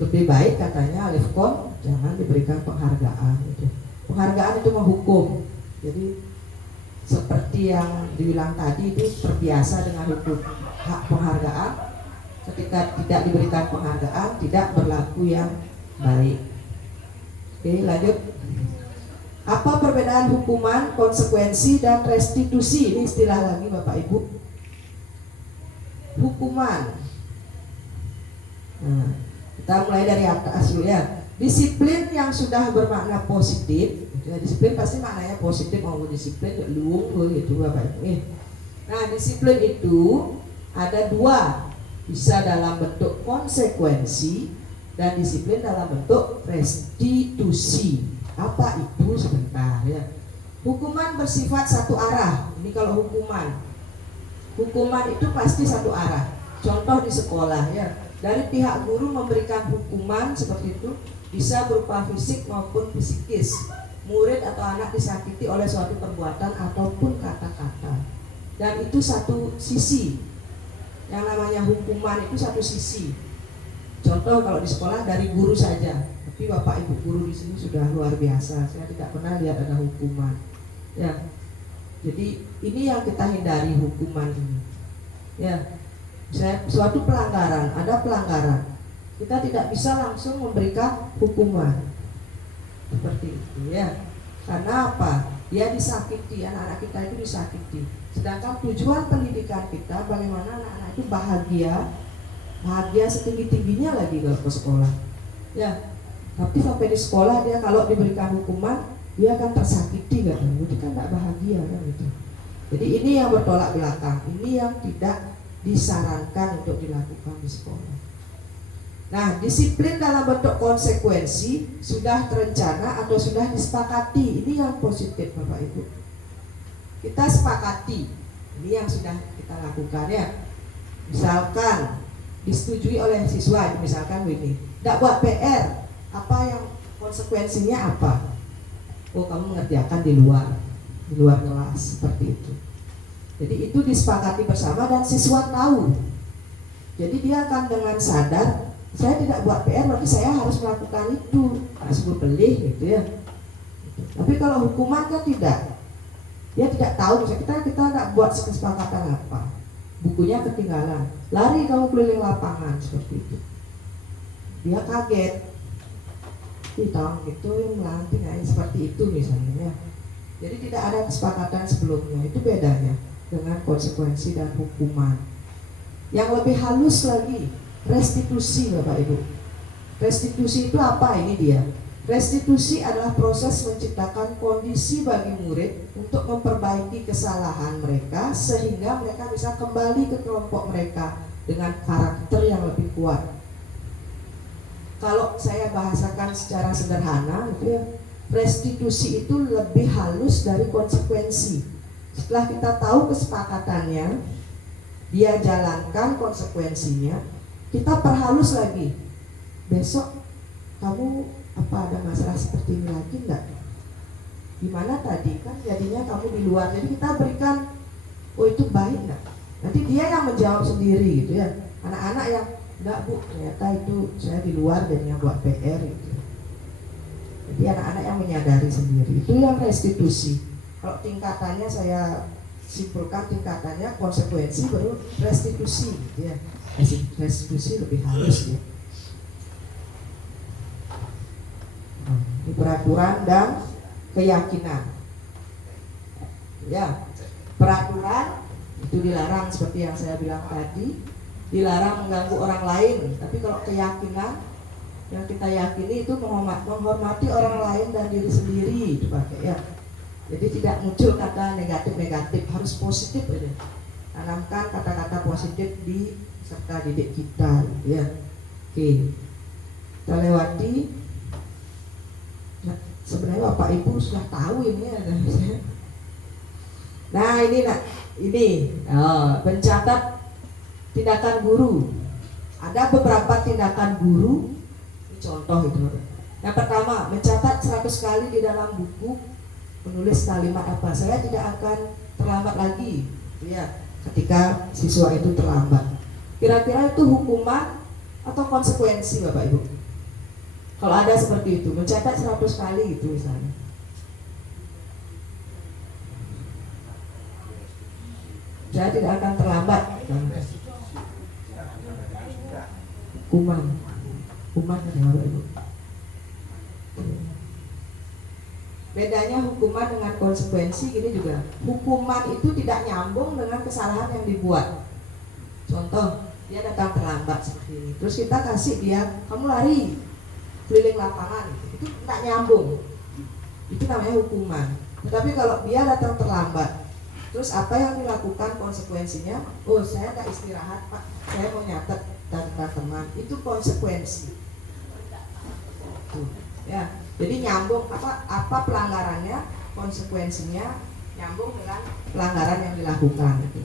lebih baik katanya Alifkon jangan diberikan penghargaan gitu. Penghargaan itu menghukum. Jadi seperti yang dibilang tadi itu terbiasa dengan hukum hak penghargaan. Ketika tidak diberikan penghargaan, tidak berlaku yang baik. Oke, lanjut. Apa perbedaan hukuman, konsekuensi, dan restitusi? Ini istilah lagi Bapak Ibu. Hukuman. Nah, kita mulai dari atas dulu ya. Disiplin yang sudah bermakna positif. Ya, disiplin pasti maknanya positif, mau disiplin luung gitu Bapak Ibu. Nah, disiplin itu ada dua. Bisa dalam bentuk konsekuensi dan disiplin dalam bentuk restitusi. Apa itu sebentar ya? Hukuman bersifat satu arah. Ini kalau hukuman itu pasti satu arah. Contoh di sekolah ya, dari pihak guru memberikan hukuman seperti itu bisa berupa fisik maupun psikis. Murid atau anak disakiti oleh suatu perbuatan ataupun kata-kata. Dan itu satu sisi. Yang namanya hukuman itu satu sisi. Contoh kalau di sekolah dari guru saja. Tapi Bapak Ibu guru di sini sudah luar biasa. Saya tidak pernah lihat ada hukuman. Ya. Jadi ini yang kita hindari hukuman ini. Ya. Suatu pelanggaran, ada pelanggaran. Kita tidak bisa langsung memberikan hukuman. Seperti itu ya. Karena apa? Dia disakiti, anak-anak kita itu disakiti. Sedangkan tujuan pendidikan kita bagaimana anak-anak itu bahagia setinggi-tingginya lagi kalau ke sekolah. Ya, tapi sampai di sekolah dia kalau diberikan hukuman dia akan tersakiti kan, itu kan tidak bahagia kan gitu. Jadi ini yang bertolak belakang, ini yang tidak disarankan untuk dilakukan di sekolah. Nah, disiplin dalam bentuk konsekuensi sudah terencana atau sudah disepakati. Ini yang positif Bapak Ibu. Kita sepakati, ini yang sudah kita lakukan ya. Misalkan disetujui oleh siswa, misalkan begini, tidak buat PR, apa yang konsekuensinya apa? Oh kamu mengerjakan di luar kelas seperti itu. Jadi itu disepakati bersama dan siswa tahu. Jadi dia akan dengan sadar, saya tidak buat PR berarti saya harus melakukan itu. Sebut belih gitu ya. Tapi kalau hukuman kan tidak. Dia tidak tahu, misalnya kita tidak buat kesepakatan apa. Bukunya ketinggalan. Lari kamu keliling lapangan seperti itu. Dia kaget. tahun itu melantik seperti itu misalnya. Jadi tidak ada kesepakatan sebelumnya. Itu bedanya dengan konsekuensi dan hukuman. Yang lebih halus lagi, restitusi Bapak Ibu. Restitusi itu apa? Ini dia. Restitusi adalah proses menciptakan kondisi bagi murid untuk memperbaiki kesalahan mereka sehingga mereka bisa kembali ke kelompok mereka dengan karakter yang lebih kuat. Kalau saya bahasakan secara sederhana, gitu ya, restitusi itu lebih halus dari konsekuensi. Setelah kita tahu kesepakatannya, dia jalankan konsekuensinya, kita perhalus lagi. Besok kamu apa ada masalah seperti ini lagi enggak? Gimana tadi kan jadinya kamu di luar, jadi kita berikan, oh itu baik enggak? Nanti dia yang menjawab sendiri gitu ya. Anak-anak yang enggak bu, ternyata itu saya di luar jadinya buat PR gitu. Jadi anak-anak yang menyadari sendiri, itu yang restitusi. Kalau tingkatannya saya simpulkan tingkatannya konsekuensi baru restitusi gitu ya. Restitusi lebih halus ya. Ini peraturan dan keyakinan. Ya, peraturan itu dilarang seperti yang saya bilang tadi, dilarang mengganggu orang lain. Tapi kalau keyakinan yang kita yakini itu menghormati orang lain dan diri sendiri itu pakai ya. Jadi tidak muncul kata negatif-negatif, harus positif aja. Tanamkan kata-kata positif di serta didik kita ya. Oke. Kita lewati. Nah, sebenarnya Bapak Ibu sudah tahu ini ya. Nah ini mencatat tindakan guru. Ada beberapa tindakan guru. Ini contoh itu. Yang pertama, mencatat 100 kali di dalam buku, menulis kalimat apa. Saya tidak akan terlambat lagi ya ketika siswa itu terlambat. Kira-kira itu hukuman atau konsekuensi Bapak Ibu? Kalau ada seperti itu, mencatat 100 kali gitu misalnya. Saya tidak akan terlambat. Hukuman adalah Bapak Ibu. Bedanya hukuman dengan konsekuensi gini juga. Hukuman itu tidak nyambung dengan kesalahan yang dibuat. Contoh, dia datang terlambat seperti ini. Terus kita kasih dia, kamu lari keliling lapangan, itu tidak nyambung. Itu namanya hukuman. Tetapi kalau dia datang terlambat, terus apa yang dilakukan konsekuensinya? Oh, saya tidak istirahat Pak, saya mau nyatet data teman. Itu konsekuensi. Tuh, ya. Jadi nyambung apa pelanggarannya, konsekuensinya nyambung dengan pelanggaran yang dilakukan. Gitu.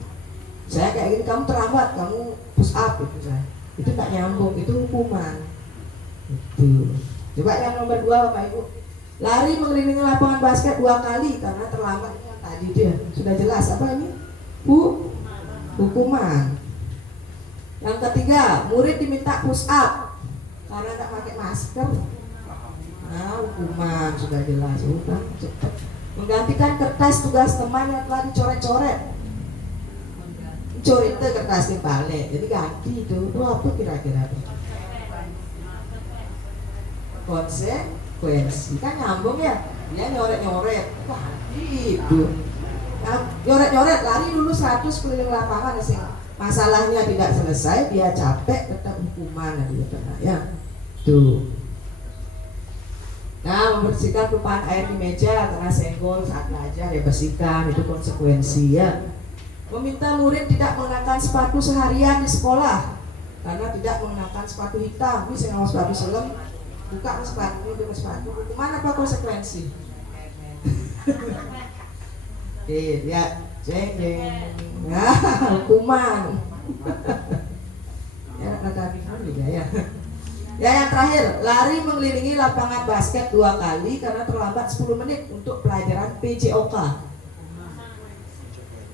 Saya kayak gini, kamu terlambat, kamu push up gitu saya. Itu tidak nyambung, itu hukuman. Itu. Coba yang nomor 2 Bapak Ibu, lari mengelilingi lapangan basket 2 kali karena terlambat. Tadi dia sudah jelas apa ini? Hukuman. Yang ketiga, murid diminta push up karena tidak pakai masker. Nah, hukuman sudah jelas. Udah cepat. Menggantikan kertas tugas teman yang telah dicoret-coret. Coret itu kertas dibalik, jadi ganti itu. Itu apa kira-kira? Konsekuensi kan nyambung ya. Dia nyoret-nyoret, ganti itu. Nah, nyoret-nyoret lari dulu 100 keliling lapangan sih. Masalahnya tidak selesai, dia capek, tetap hukuman ya. Tuh. Nah, membersihkan tumpahan air di meja karena senggol saat belajar ya bersihkan, itu konsekuensi ya. Meminta murid tidak mengenakan sepatu seharian di sekolah karena tidak mengenakan sepatu hitam. Bisa nggak sepatu selem, buka sepatu, buka sepatu. Hukuman apa konsekuensi? Ya, jeng. Nah, hukuman. Ya, ada juga ya. Ya, yang terakhir, lari mengelilingi lapangan basket 2 kali karena terlambat 10 menit untuk pelajaran PJOK.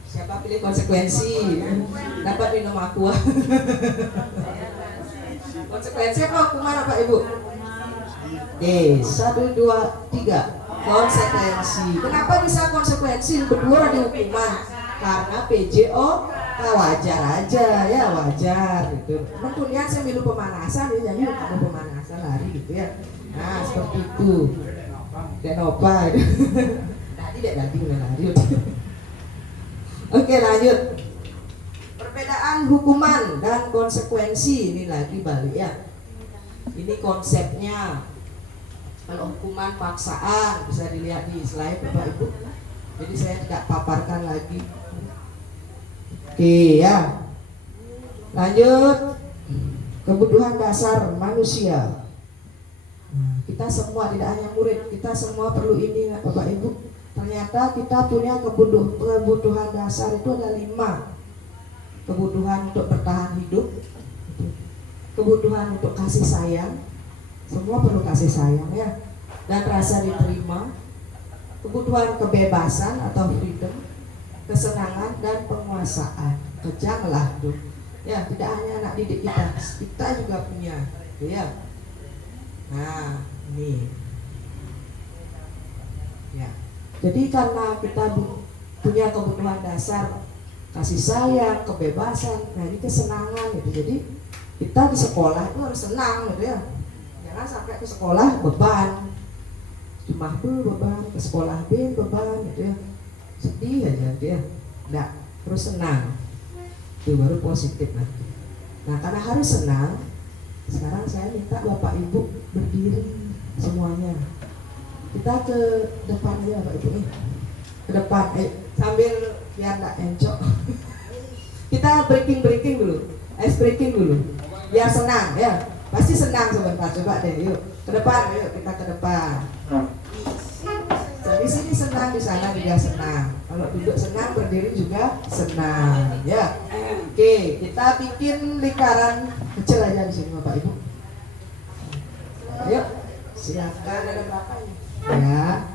Siapa pilih konsekuensi? Dapat minum aqua. Konsekuensi apa hukuman Bapak Ibu? Oke, 1, 2, 3. Konsekuensi. Kenapa bisa konsekuensi? Berdua ada hukuman. Karena PJOK. Nah, wajar aja ya, wajar gitu. Kemudian sambil pemanasan ya, jadi kamu pemanasan lari gitu ya. Nah seperti itu. Denopa gitu. Tadi udah lari. Oke lanjut. Perbedaan hukuman dan konsekuensi, ini lagi balik ya. Ini konsepnya. Kalau hukuman paksaan bisa dilihat di slide Bapak Ibu. Jadi saya tidak paparkan lagi. Oke ya. Lanjut. Kebutuhan dasar manusia. Kita semua, tidak hanya murid, kita semua perlu ini Bapak Ibu. Ternyata kita punya kebutuhan dasar itu ada 5. Kebutuhan untuk bertahan hidup, kebutuhan untuk kasih sayang, semua perlu kasih sayang ya, dan rasa diterima, kebutuhan kebebasan atau freedom, kesenangan dan penguasaan. Kejanglah tuh ya, tidak hanya anak didik kita juga punya ya. Nah ini ya, jadi karena kita punya kebutuhan dasar kasih sayang, kebebasan, nah ini kesenangan gitu. Jadi kita di sekolah itu harus senang gitu ya. Jangan sampai ke sekolah beban, cuma beban, ke sekolah beban gitu ya. Sedih aja gitu ya. Enggak, terus senang. Itu baru positif nanti. Nah karena harus senang, sekarang saya minta Bapak Ibu berdiri semuanya. Kita ke depan aja Bapak Ibu nih. Ke depan, sambil biar enggak encok. Kita breaking dulu. Ice breaking dulu. Biar senang ya. Pasti senang sebentar. Coba deh yuk. Ke depan, yuk kita ke depan. Di sini senang, di sana juga senang. Kalau duduk senang, berdiri juga senang ya. Oke, kita bikin lingkaran kecil aja di sini Bapak Ibu. Ayo, silakan. Ada berapa ini? Ya.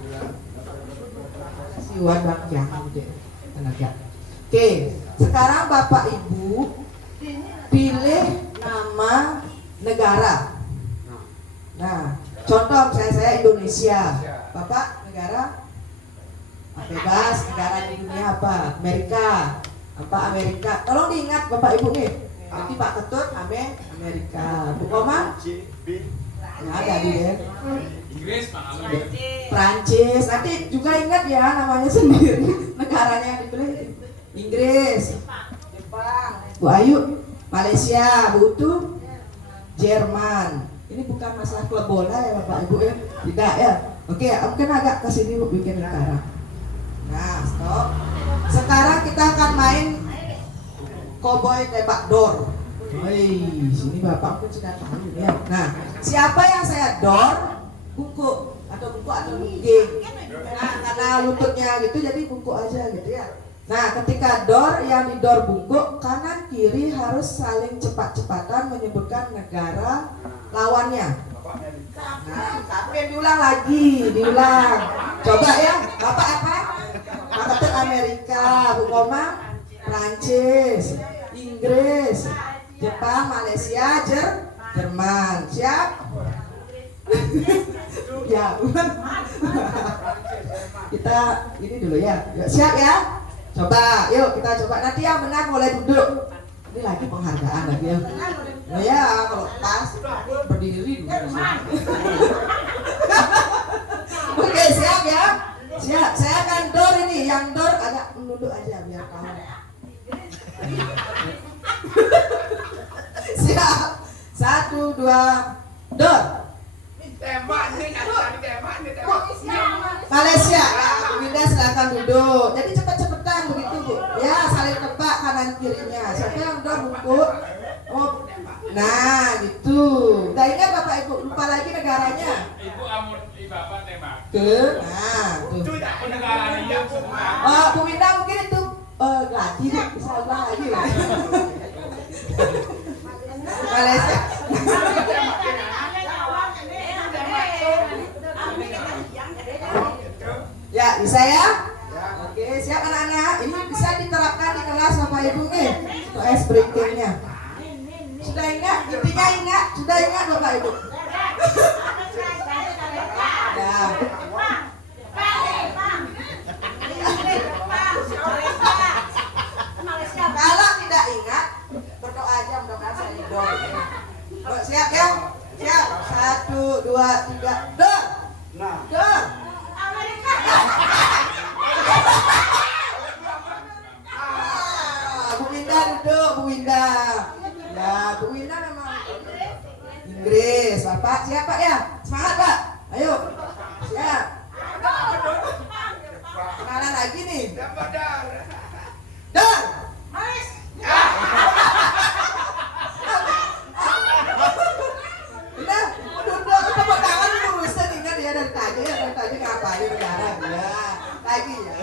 Siwan Bang Jang gitu. Tenaga. Oke, sekarang Bapak Ibu pilih nama negara. Nah, contoh saya Indonesia. Bapak negara bebas, negara di dunia apa? Amerika. Apa Amerika? Tolong diingat Bapak Ibu nih. Nanti Pak Ketut Amerika. Bu Koma? Ya ada di ya. Inggris, Pak. Prancis. Nanti juga ingat ya namanya sendiri. Negaranya yang dipilih. Inggris. Jepang. Bu Ayu, Malaysia. Bu Utu, Jerman. Ini bukan masalah klub bola ya Bapak Ibu ya. Tidak ya. Oke, mungkin agak ke sini Bu bikin negara. Nah, stop. Sekarang kita akan main cowboy tembak dor. Woi, sini Bapak pun sudah tahu ya. Nah, siapa yang saya dor? Bungkuk atau gungging. Nah, karena lututnya gitu jadi bungkuk aja gitu ya. Nah, ketika dor, yang didor bungkuk, kanan kiri harus saling cepat-cepatan menyebutkan negara lawannya. Nah, tapi diulang lagi, diulang. Coba ya, Bapak apa? Pak Ketut Amerika, Bu Koma Prancis, Inggris, Jepang, Malaysia, Jerman. Siap? Ya, kita ini dulu ya. Yuk, siap ya? Coba, yuk kita coba. Nanti yang benar mulai duduk. Ini lagi penghargaan lagi ya. Nah ya, kalau pas berdiri dulu. Oke, siap ya? Siap. Saya akan dor ini. Yang dor agak menunduk aja biar tahu. Siap. 1, 2, dor. Malaysia, Winda silakan duduk. Jadi cepat-cepatan begitu Bu. Ya, saling tebak kanan kirinya. Siapa yang udah bungkuk? Oh, nah gitu. Udah ingat Bapak Ibu, lupa lagi negaranya. Ibu amun Bapak tembak. Nah, tuh. Negaranya semua. Oh, Bu Winda mungkin itu lagi bisa ulang lagi. Malaysia. Ya, bisa ya? Oke, siap anak-anak. Ini bisa diterapkan di kelas Bapak Ibu nih. Untuk ice breaking-nya. Sudah ingat? Intinya ingat? Sudah ingat Bapak Ibu? Ya. Kalau Oh, siap ya? Siap. 1, 2, 3, dor. Nah, Dor. Bu Winda duduk, Bu Winda. Ya, Bu Winda memang Inggris. Bapak siap Pak ya? Semangat Pak. Ayo. Siap. Kenalan lagi nih. Dor. Udah, duduk, tepuk tangan dulu. Ustaz ingat ya dari tadi ngapain sekarang ya. Lagi ya.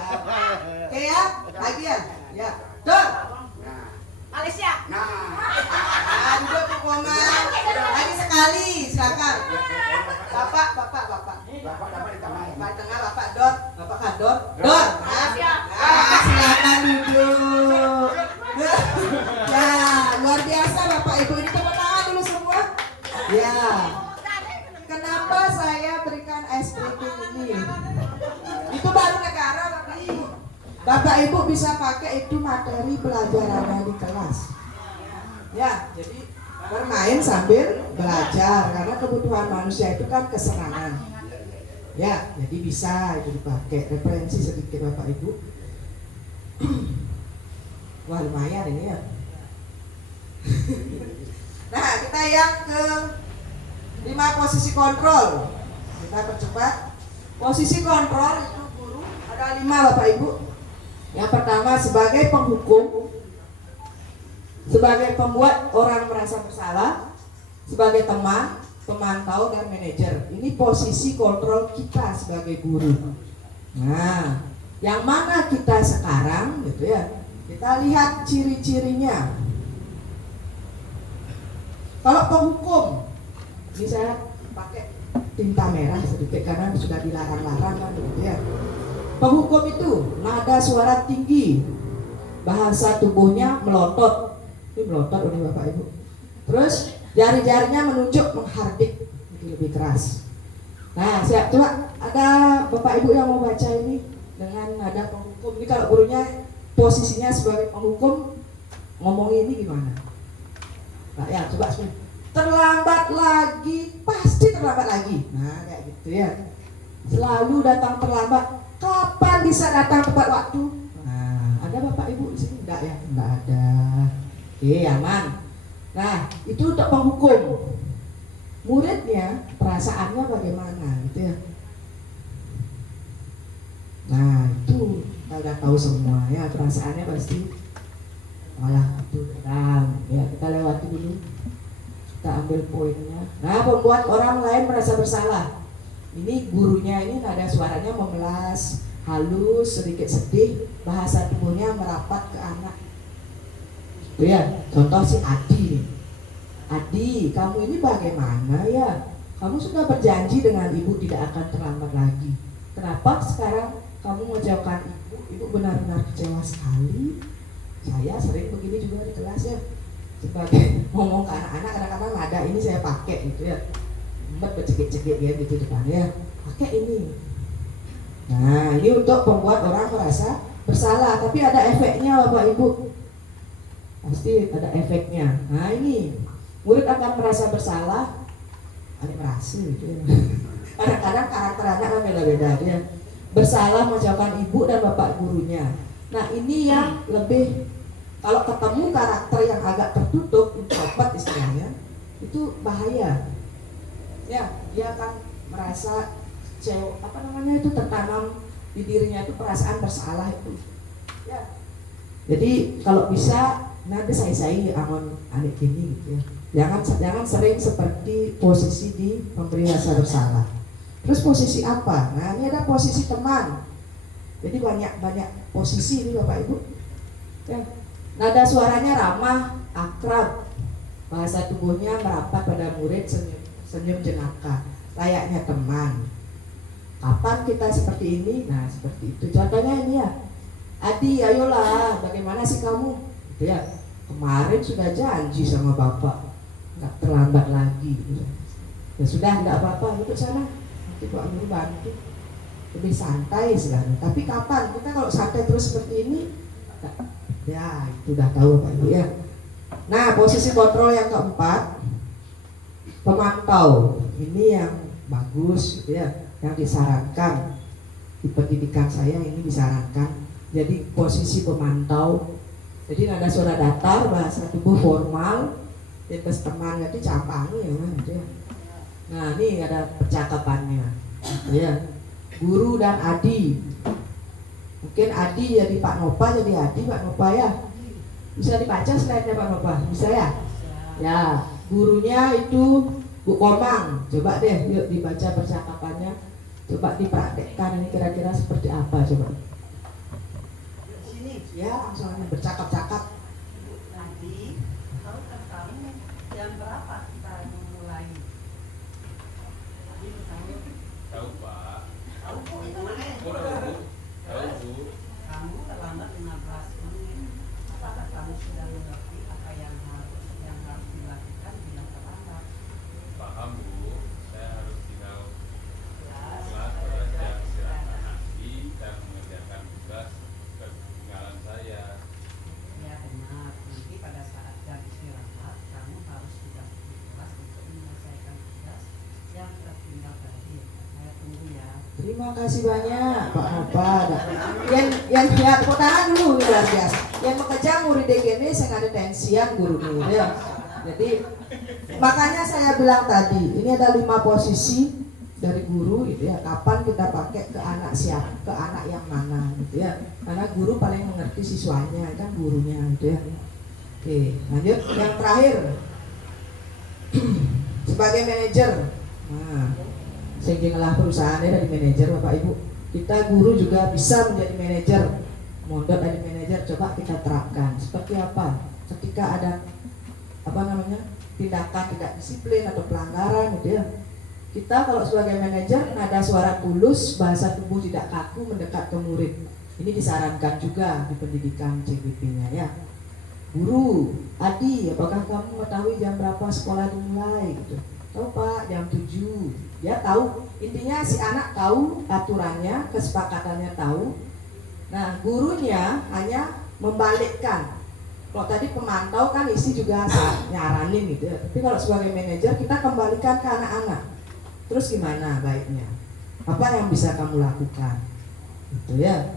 Oke ya, lagi ya. Ya. Dor. Malaysia. Duduk Bu Komar. Lagi sekali, silakan. Bapak. bapak dapat di tengah. Bapak tengah, Bapak Dor. Bapak kan Dor. Dor. Silakan duduk. Ya, luar biasa Bapak Ibu, ini tepuk tangan dulu semua. Ya. Kenapa saya berikan ice breaking ini? Itu baru negara Bapak Ibu. Bapak Ibu bisa pakai itu materi pelajarannya di kelas. Ya, jadi bermain sambil belajar karena kebutuhan manusia itu kan kesenangan. Ya, jadi bisa itu dipakai. Referensi sedikit Bapak Ibu. Wah, lumayan ini ya. Nah, kita yang ke 5 posisi kontrol. Kita percepat. Posisi kontrol itu guru ada 5 Bapak Ibu. Yang pertama sebagai penghukum, sebagai pembuat orang merasa bersalah, sebagai teman, pemantau dan manajer. Ini posisi kontrol kita sebagai guru. Nah, yang mana kita sekarang gitu ya. Kita lihat ciri-cirinya. Kalau penghukum, ini saya pakai tinta merah sedikit karena sudah dilarang-larang kan gitu ya. Penghukum itu nada suara tinggi, bahasa tubuhnya melotot. Ini melotot ini Bapak Ibu. Terus jari-jarinya menunjuk, menghardik, itu lebih keras. Nah, siap coba ada Bapak Ibu yang mau baca ini dengan nada penghukum. Ini kalau gurunya posisinya sebagai penghukum ngomong ini gimana? Nah, ya coba semua. Terlambat lagi, pasti terlambat lagi. Nah, kayak gitu ya. Selalu datang terlambat. Kapan bisa datang tepat waktu? Nah, ada Bapak Ibu di sini? Enggak ya? Enggak ada. Oke, aman. Nah, itu untuk penghukum. Muridnya perasaannya bagaimana gitu ya. Nah, itu kita tahu semua ya, perasaannya pasti malah itu kadang ya, kita lewati dulu. Kita ambil poinnya. Nah, membuat orang lain merasa bersalah. Ini gurunya ini nada suaranya memelas, halus, sedikit sedih, bahasa tubuhnya merapat ke anak. Itu ya, contoh si Adi. Adi, kamu ini bagaimana ya? Kamu sudah berjanji dengan ibu tidak akan terlambat lagi. Kenapa sekarang kamu menjauhkan ibu? Ibu benar-benar kecewa sekali. Saya sering begini juga di kelas ya. Sebagai ngomong ke anak-anak, kadang-kadang nada ini saya pakai gitu ya. Mbak bercekik-cekik ya gitu depannya. Pakai ini. Nah, ini untuk membuat orang merasa bersalah, tapi ada efeknya Bapak Ibu. Pasti ada efeknya. Nah, ini murid akan merasa bersalah. Ada merasa gitu ya. Kadang-kadang karakter anak kan beda-beda dia. Bersalah menjauhkan ibu dan bapak gurunya. Nah, ini yang lebih, kalau ketemu karakter yang agak tertutup, introvert istilahnya, itu bahaya. Ya, dia akan merasa tertanam di dirinya itu perasaan bersalah itu. Ya. Jadi kalau bisa nanti saya aman anik gini gitu ya. Jangan sering seperti posisi di pemberi rasa bersalah. Terus posisi apa? Nah, ini ada posisi teman. Jadi banyak posisi ini Bapak Ibu. Ya. Nada suaranya ramah, akrab. Bahasa tubuhnya merapat pada murid, senyum jenaka, layaknya teman. Kapan kita seperti ini? Nah, seperti itu. Contohnya ini ya. Adi, ayolah, bagaimana sih kamu? Gitu ya. Kemarin sudah janji sama bapak, nggak terlambat lagi. Gitu. Ya sudah, nggak apa-apa, duduk sana. Nanti Pak Guru bantu. Lebih santai istilahnya. Tapi kapan? Kita kalau santai terus seperti ini, ya itu udah tahu Pak Ibu ya. Nah, posisi kontrol yang keempat. pemantau. Ini yang bagus gitu ya, yang disarankan di pendidikan saya ini disarankan. Jadi posisi pemantau. Jadi nada suara datar, bahasa tubuh formal, bebas teman jadi campangi ya kan gitu ya. Nah ini ada percakapannya gitu ya. Guru dan Adi. Mungkin Adi jadi Pak Nopa, jadi Adi Pak Nopa ya. Bisa dibaca slide-nya Pak Nopa, bisa ya? Ya, gurunya itu Bu Komang. Coba deh, yuk dibaca percakapannya. Coba dipraktekkan ini kira-kira seperti apa coba. Sini. Ya, langsung aja bercakap-cakap. Nanti tahukah kamu jam berapa kita memulai? Tahu Pak. Tahu kok itu mana? Oh, tahu Bu. Kamu terlambat 15 menit. Apakah kamu sudah mengerti apa yang harus dilakukan bila terlambat? Paham Bu. Saya harus tinggal Jelas. kelas belajar istirahat nanti dan mengerjakan tugas ketinggalan saya. Ya benar. Nanti pada saat jam istirahat kamu harus sudah di kelas untuk menyelesaikan tugas yang tertinggal tadi. Saya tunggu ya. Terima kasih banyak Pak Nopa. Yang tepuk tangan dulu ini luar biasa. Yang bekerja murid DGN saya ada tensian guru nih ya. Jadi makanya saya bilang tadi ini ada 5 posisi dari guru gitu ya. Kapan kita pakai ke anak siapa, ke anak yang mana gitu ya. Karena guru paling mengerti siswanya kan gurunya gitu ya. Oke, lanjut yang terakhir. Sebagai manajer. Nah, sehingga perusahaannya dari manajer Bapak Ibu. Kita guru juga bisa menjadi manajer. Mondok dari manajer coba kita terapkan. Seperti apa? Ketika ada tindakan tidak disiplin atau pelanggaran gitu ya. Kita kalau sebagai manajer nada suara tulus, bahasa tubuh tidak kaku mendekat ke murid. Ini disarankan juga di pendidikan CGP-nya ya. Guru, Adi, apakah kamu mengetahui jam berapa sekolah dimulai gitu? Tahu Pak, jam 7. Dia tahu, intinya si anak tahu aturannya, kesepakatannya tahu. Nah, gurunya hanya membalikkan. Kalau tadi pemantau kan isi juga nyaranin gitu ya. Tapi kalau sebagai manajer kita kembalikan ke anak-anak. Terus gimana baiknya? Apa yang bisa kamu lakukan? Gitu ya.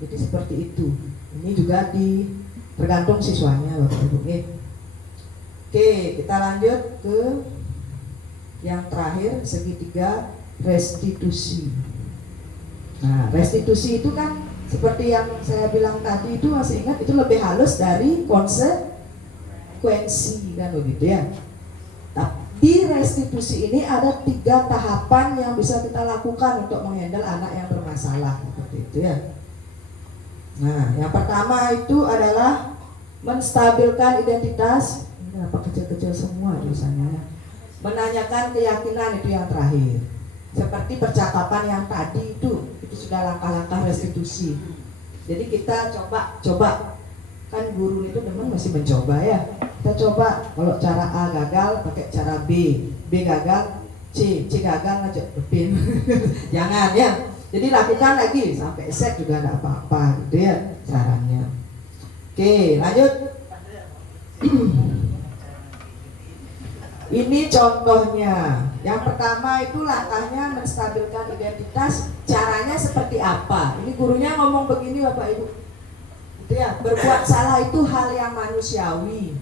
Jadi seperti itu. Ini juga tergantung siswanya Bapak Ibu. Oke, kita lanjut ke yang terakhir, segitiga restitusi. Nah, restitusi itu kan seperti yang saya bilang tadi itu masih ingat itu lebih halus dari konsekuensi kan begitu ya. Di restitusi ini ada 3 tahapan yang bisa kita lakukan untuk menghandle anak yang bermasalah seperti itu ya. Nah, yang pertama itu adalah menstabilkan identitas. Ini apa kecil-kecil semua tulisannya. Menanyakan keyakinan itu yang terakhir. Seperti percakapan yang tadi itu sudah langkah-langkah restitusi. Jadi kita coba kan guru itu memang masih mencoba ya. Kita coba kalau cara A gagal pakai cara B gagal, C gagal ngajak pin. Jangan ya. Jadi lakukan lagi sampai set juga tidak apa-apa gitu ya caranya. Oke, lanjut. Ini contohnya. Yang pertama itu langkahnya menstabilkan identitas. Caranya seperti apa? Ini gurunya ngomong begini Bapak Ibu. Gitu ya, berbuat salah itu hal yang manusiawi.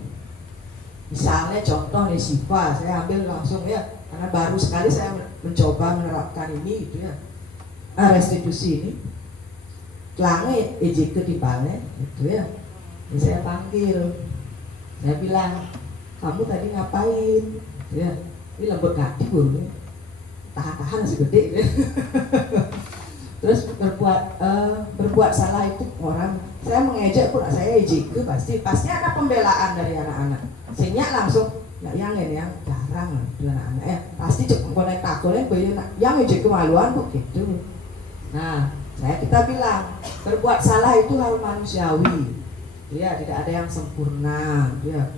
Misalnya contoh nih Siva, saya ambil langsung ya, karena baru sekali saya mencoba menerapkan ini gitu ya. Nah, restitusi ini. Langit EJK di balik gitu ya. Ini saya panggil. Saya bilang, kamu tadi ngapain? Ya, ini lembut hati gurunya. Tahan-tahan masih gede gitu. Terus berbuat salah itu orang. Saya mengejek pun saya EJK pasti ada pembelaan dari anak-anak. Sehingga langsung nggak yang jarang itu anak-anak pasti cukup konek takolen yang EJK kemaluan bu gitu. Nah, kita bilang berbuat salah itu hal manusiawi. Ya, tidak ada yang sempurna. Ya,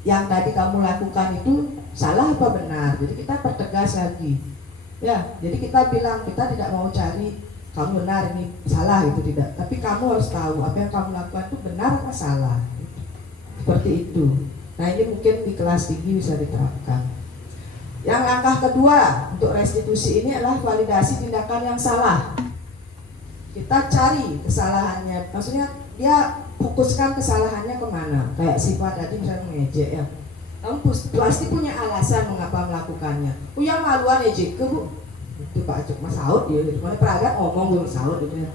yang tadi kamu lakukan itu salah apa benar? Jadi kita pertegas lagi. Ya, jadi kita bilang kita tidak mau cari kamu benar ini salah itu tidak. Tapi kamu harus tahu apa yang kamu lakukan itu benar atau salah. Seperti itu. Nah ini mungkin di kelas tinggi bisa diterapkan. Yang langkah kedua untuk restitusi ini adalah validasi tindakan yang salah. Kita cari kesalahannya, maksudnya dia fokuskan kesalahannya kemana. Kayak sifat tadi misalnya mengejek ya, kamu pasti punya alasan mengapa melakukannya. Yang maluan ejek ke bu, itu Pak Cuk Mas Saud ya, mana peragat ngomong Mas Saud gitu ya.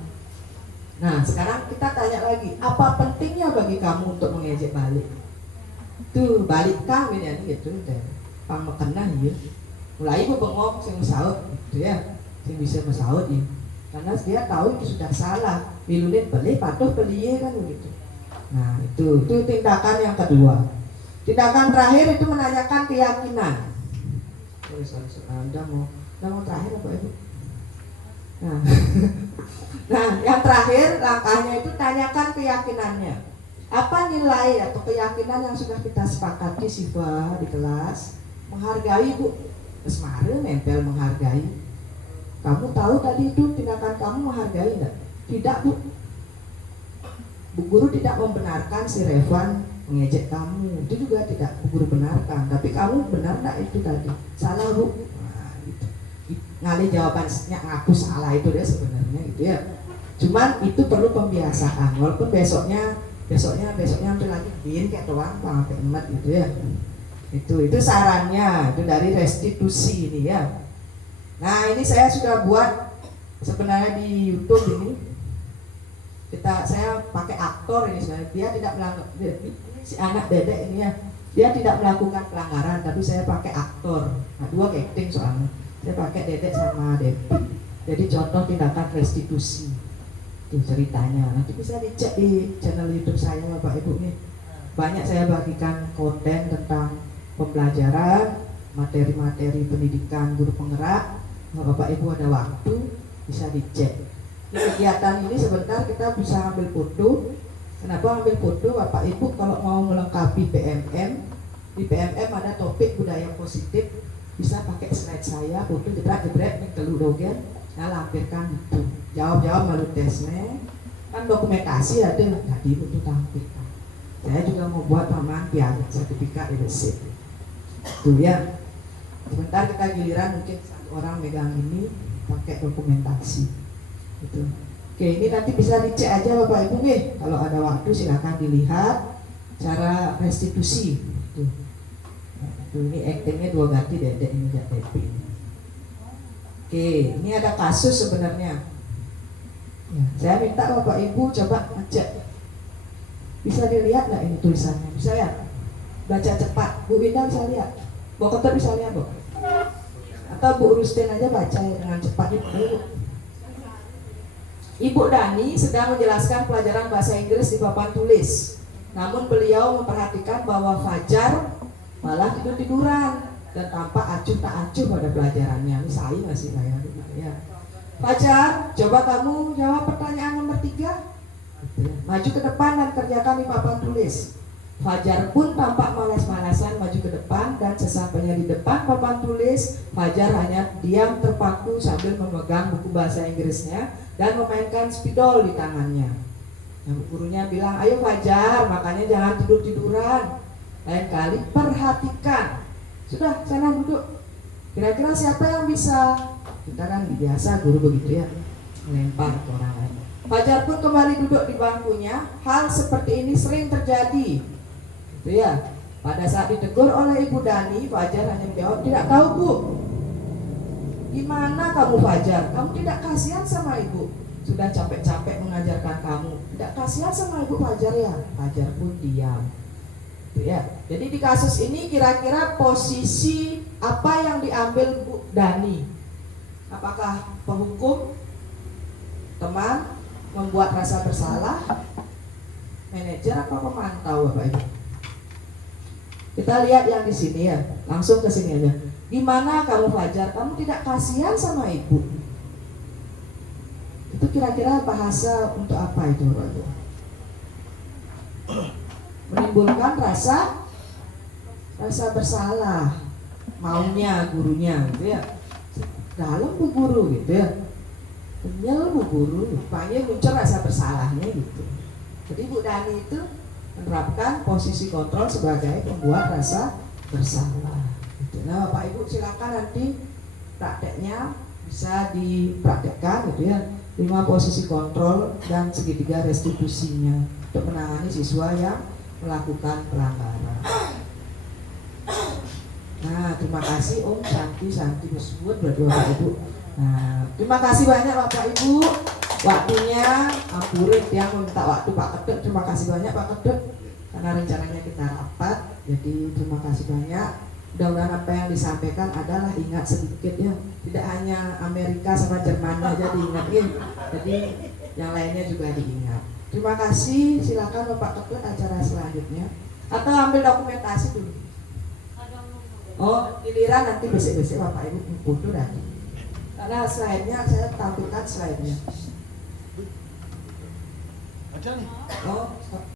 Nah sekarang kita tanya lagi, apa pentingnya bagi kamu untuk mengejek balik? Tuh balikkan ini gitu deh, pangmekenah ya. Mulai ibu bengong sing Mas Saud gitu ya, sing bisa Mas Saud ya. Karena dia tahu itu sudah salah, milunin beli patuh beli kan begitu. Nah itu tindakan yang kedua. Tindakan terakhir itu menanyakan keyakinan. Udah mau terakhir apa ibu? Nah, yang terakhir langkahnya itu tanyakan keyakinannya. Apa nilai atau keyakinan yang sudah kita sepakati siswa di kelas? Menghargai bu, kemarin nempel menghargai. Kamu tahu tadi itu tindakan kamu menghargai enggak? Tidak bu. Bu guru tidak membenarkan si Revan mengejek kamu, itu juga tidak bu guru benarkan. Tapi kamu benar enggak itu tadi? Salah bu. Nah, gitu. Ngalih jawabannya ngaku salah itu dia sebenarnya gitu ya. Cuman itu perlu pembiasaan. Walaupun besoknya hampir lagi bikin kayak doang sampai emat gitu ya. Itu sarannya itu dari restitusi ini ya. Nah ini saya sudah buat sebenarnya di YouTube ini. Saya pakai aktor ini sebenarnya. Dia tidak melakukan, si anak dedek ini ya, dia tidak melakukan pelanggaran, tapi saya pakai aktor. Nah 2 acting soalnya. Saya pakai dedek sama Devi. Jadi contoh tindakan restitusi. Itu ceritanya. Nanti bisa dicek di channel YouTube saya Bapak Ibu nih. Banyak saya bagikan konten tentang pembelajaran, materi-materi pendidikan guru penggerak. Bapak Ibu ada waktu bisa dicek. Di kegiatan ini sebentar kita bisa ambil foto. Kenapa ambil foto Bapak Ibu? Kalau mau melengkapi PMM, di PMM ada topik budaya positif, bisa pakai slide saya, foto jebret-jebret nih telu dogen, saya lampirkan itu. Jawab-jawab melalui tesnya. Kan dokumentasi ada tadi foto tampilkan. Saya juga mau buat paman piagam sertifikat leadership. Tuh ya. Sebentar kita giliran mungkin orang megang ini pakai dokumentasi gitu. Oke ini nanti bisa dicek aja Bapak Ibu nih. Kalau ada waktu silakan dilihat cara restitusi tuh. Ini actingnya 2 ganti dedek ini gak Devi. Oke ini ada kasus sebenarnya ya, saya minta Bapak Ibu coba ngecek. Bisa dilihat nggak ini tulisannya? Bisa ya? Baca cepat. Bu Winda bisa lihat? Bu Kotor bisa lihat Bu? Atau Bu Rustin aja baca ya dengan cepat itu. Ibu Dani sedang menjelaskan pelajaran bahasa Inggris di papan tulis. Namun beliau memperhatikan bahwa Fajar malah tidur-tiduran dan tampak acuh tak acuh pada pelajarannya. Ini saya masih ya. Fajar, coba kamu jawab pertanyaan nomor 3. Maju ke depan dan kerjakan di papan tulis. Fajar pun tampak malas-malasan maju ke depan dan sesampainya di depan papan tulis, Fajar hanya diam terpaku sambil memegang buku bahasa Inggrisnya dan memainkan spidol di tangannya. Nah, gurunya bilang, ayo Fajar, makanya jangan tidur-tiduran. Lain kali perhatikan. Sudah, sana duduk. Kira-kira siapa yang bisa? Kita kan biasa guru begitu ya, melempar ke orang lain. Fajar pun kembali duduk di bangkunya. Hal seperti ini sering terjadi. Itu ya. Pada saat ditegur oleh Ibu Dani, Fajar hanya menjawab, tidak tahu Bu. Gimana kamu Fajar? Kamu tidak kasihan sama Ibu? Sudah capek-capek mengajarkan kamu. Tidak kasihan sama Ibu Fajar ya? Fajar pun diam. Itu ya. Jadi di kasus ini kira-kira posisi apa yang diambil Bu Dani? Apakah penghukum, teman, membuat rasa bersalah, manajer atau pemantau Bapak Ibu? Kita lihat yang di sini ya, langsung ke sini aja. Gimana kamu Fajar? Kamu tidak kasihan sama Ibu? Itu kira-kira bahasa untuk apa itu Bapak Ibu? Menimbulkan rasa bersalah, maunya gurunya gitu ya. Dalam Bu Guru gitu ya. Kenyal Bu Guru, rupanya muncul rasa bersalahnya gitu. Jadi Bu Dani itu menerapkan posisi kontrol sebagai pembuat rasa bersalah. Gitu. Nah, Bapak Ibu silakan nanti prakteknya bisa dipraktekkan gitu ya. 5 posisi kontrol dan segitiga restitusinya untuk menangani siswa yang melakukan pelanggaran. Nah, terima kasih Om Santi tersebut buat Bapak Ibu. Nah, terima kasih banyak Bapak Ibu. Waktunya ampurin yang minta waktu Pak Ketut. Terima kasih banyak Pak Ketut karena rencananya kita rapat. Jadi terima kasih banyak. Mudah-mudahan apa yang disampaikan adalah ingat sedikit ya. Tidak hanya Amerika sama Jerman aja diingatin. Jadi yang lainnya juga diingat. Terima kasih. Silakan Bapak Ketut acara selanjutnya. Atau ambil dokumentasi dulu. Oh, giliran nanti besok-besok Bapak Ibu foto lagi. Karena slide-nya saya tampilkan slide-nya. Ada nih. Oh,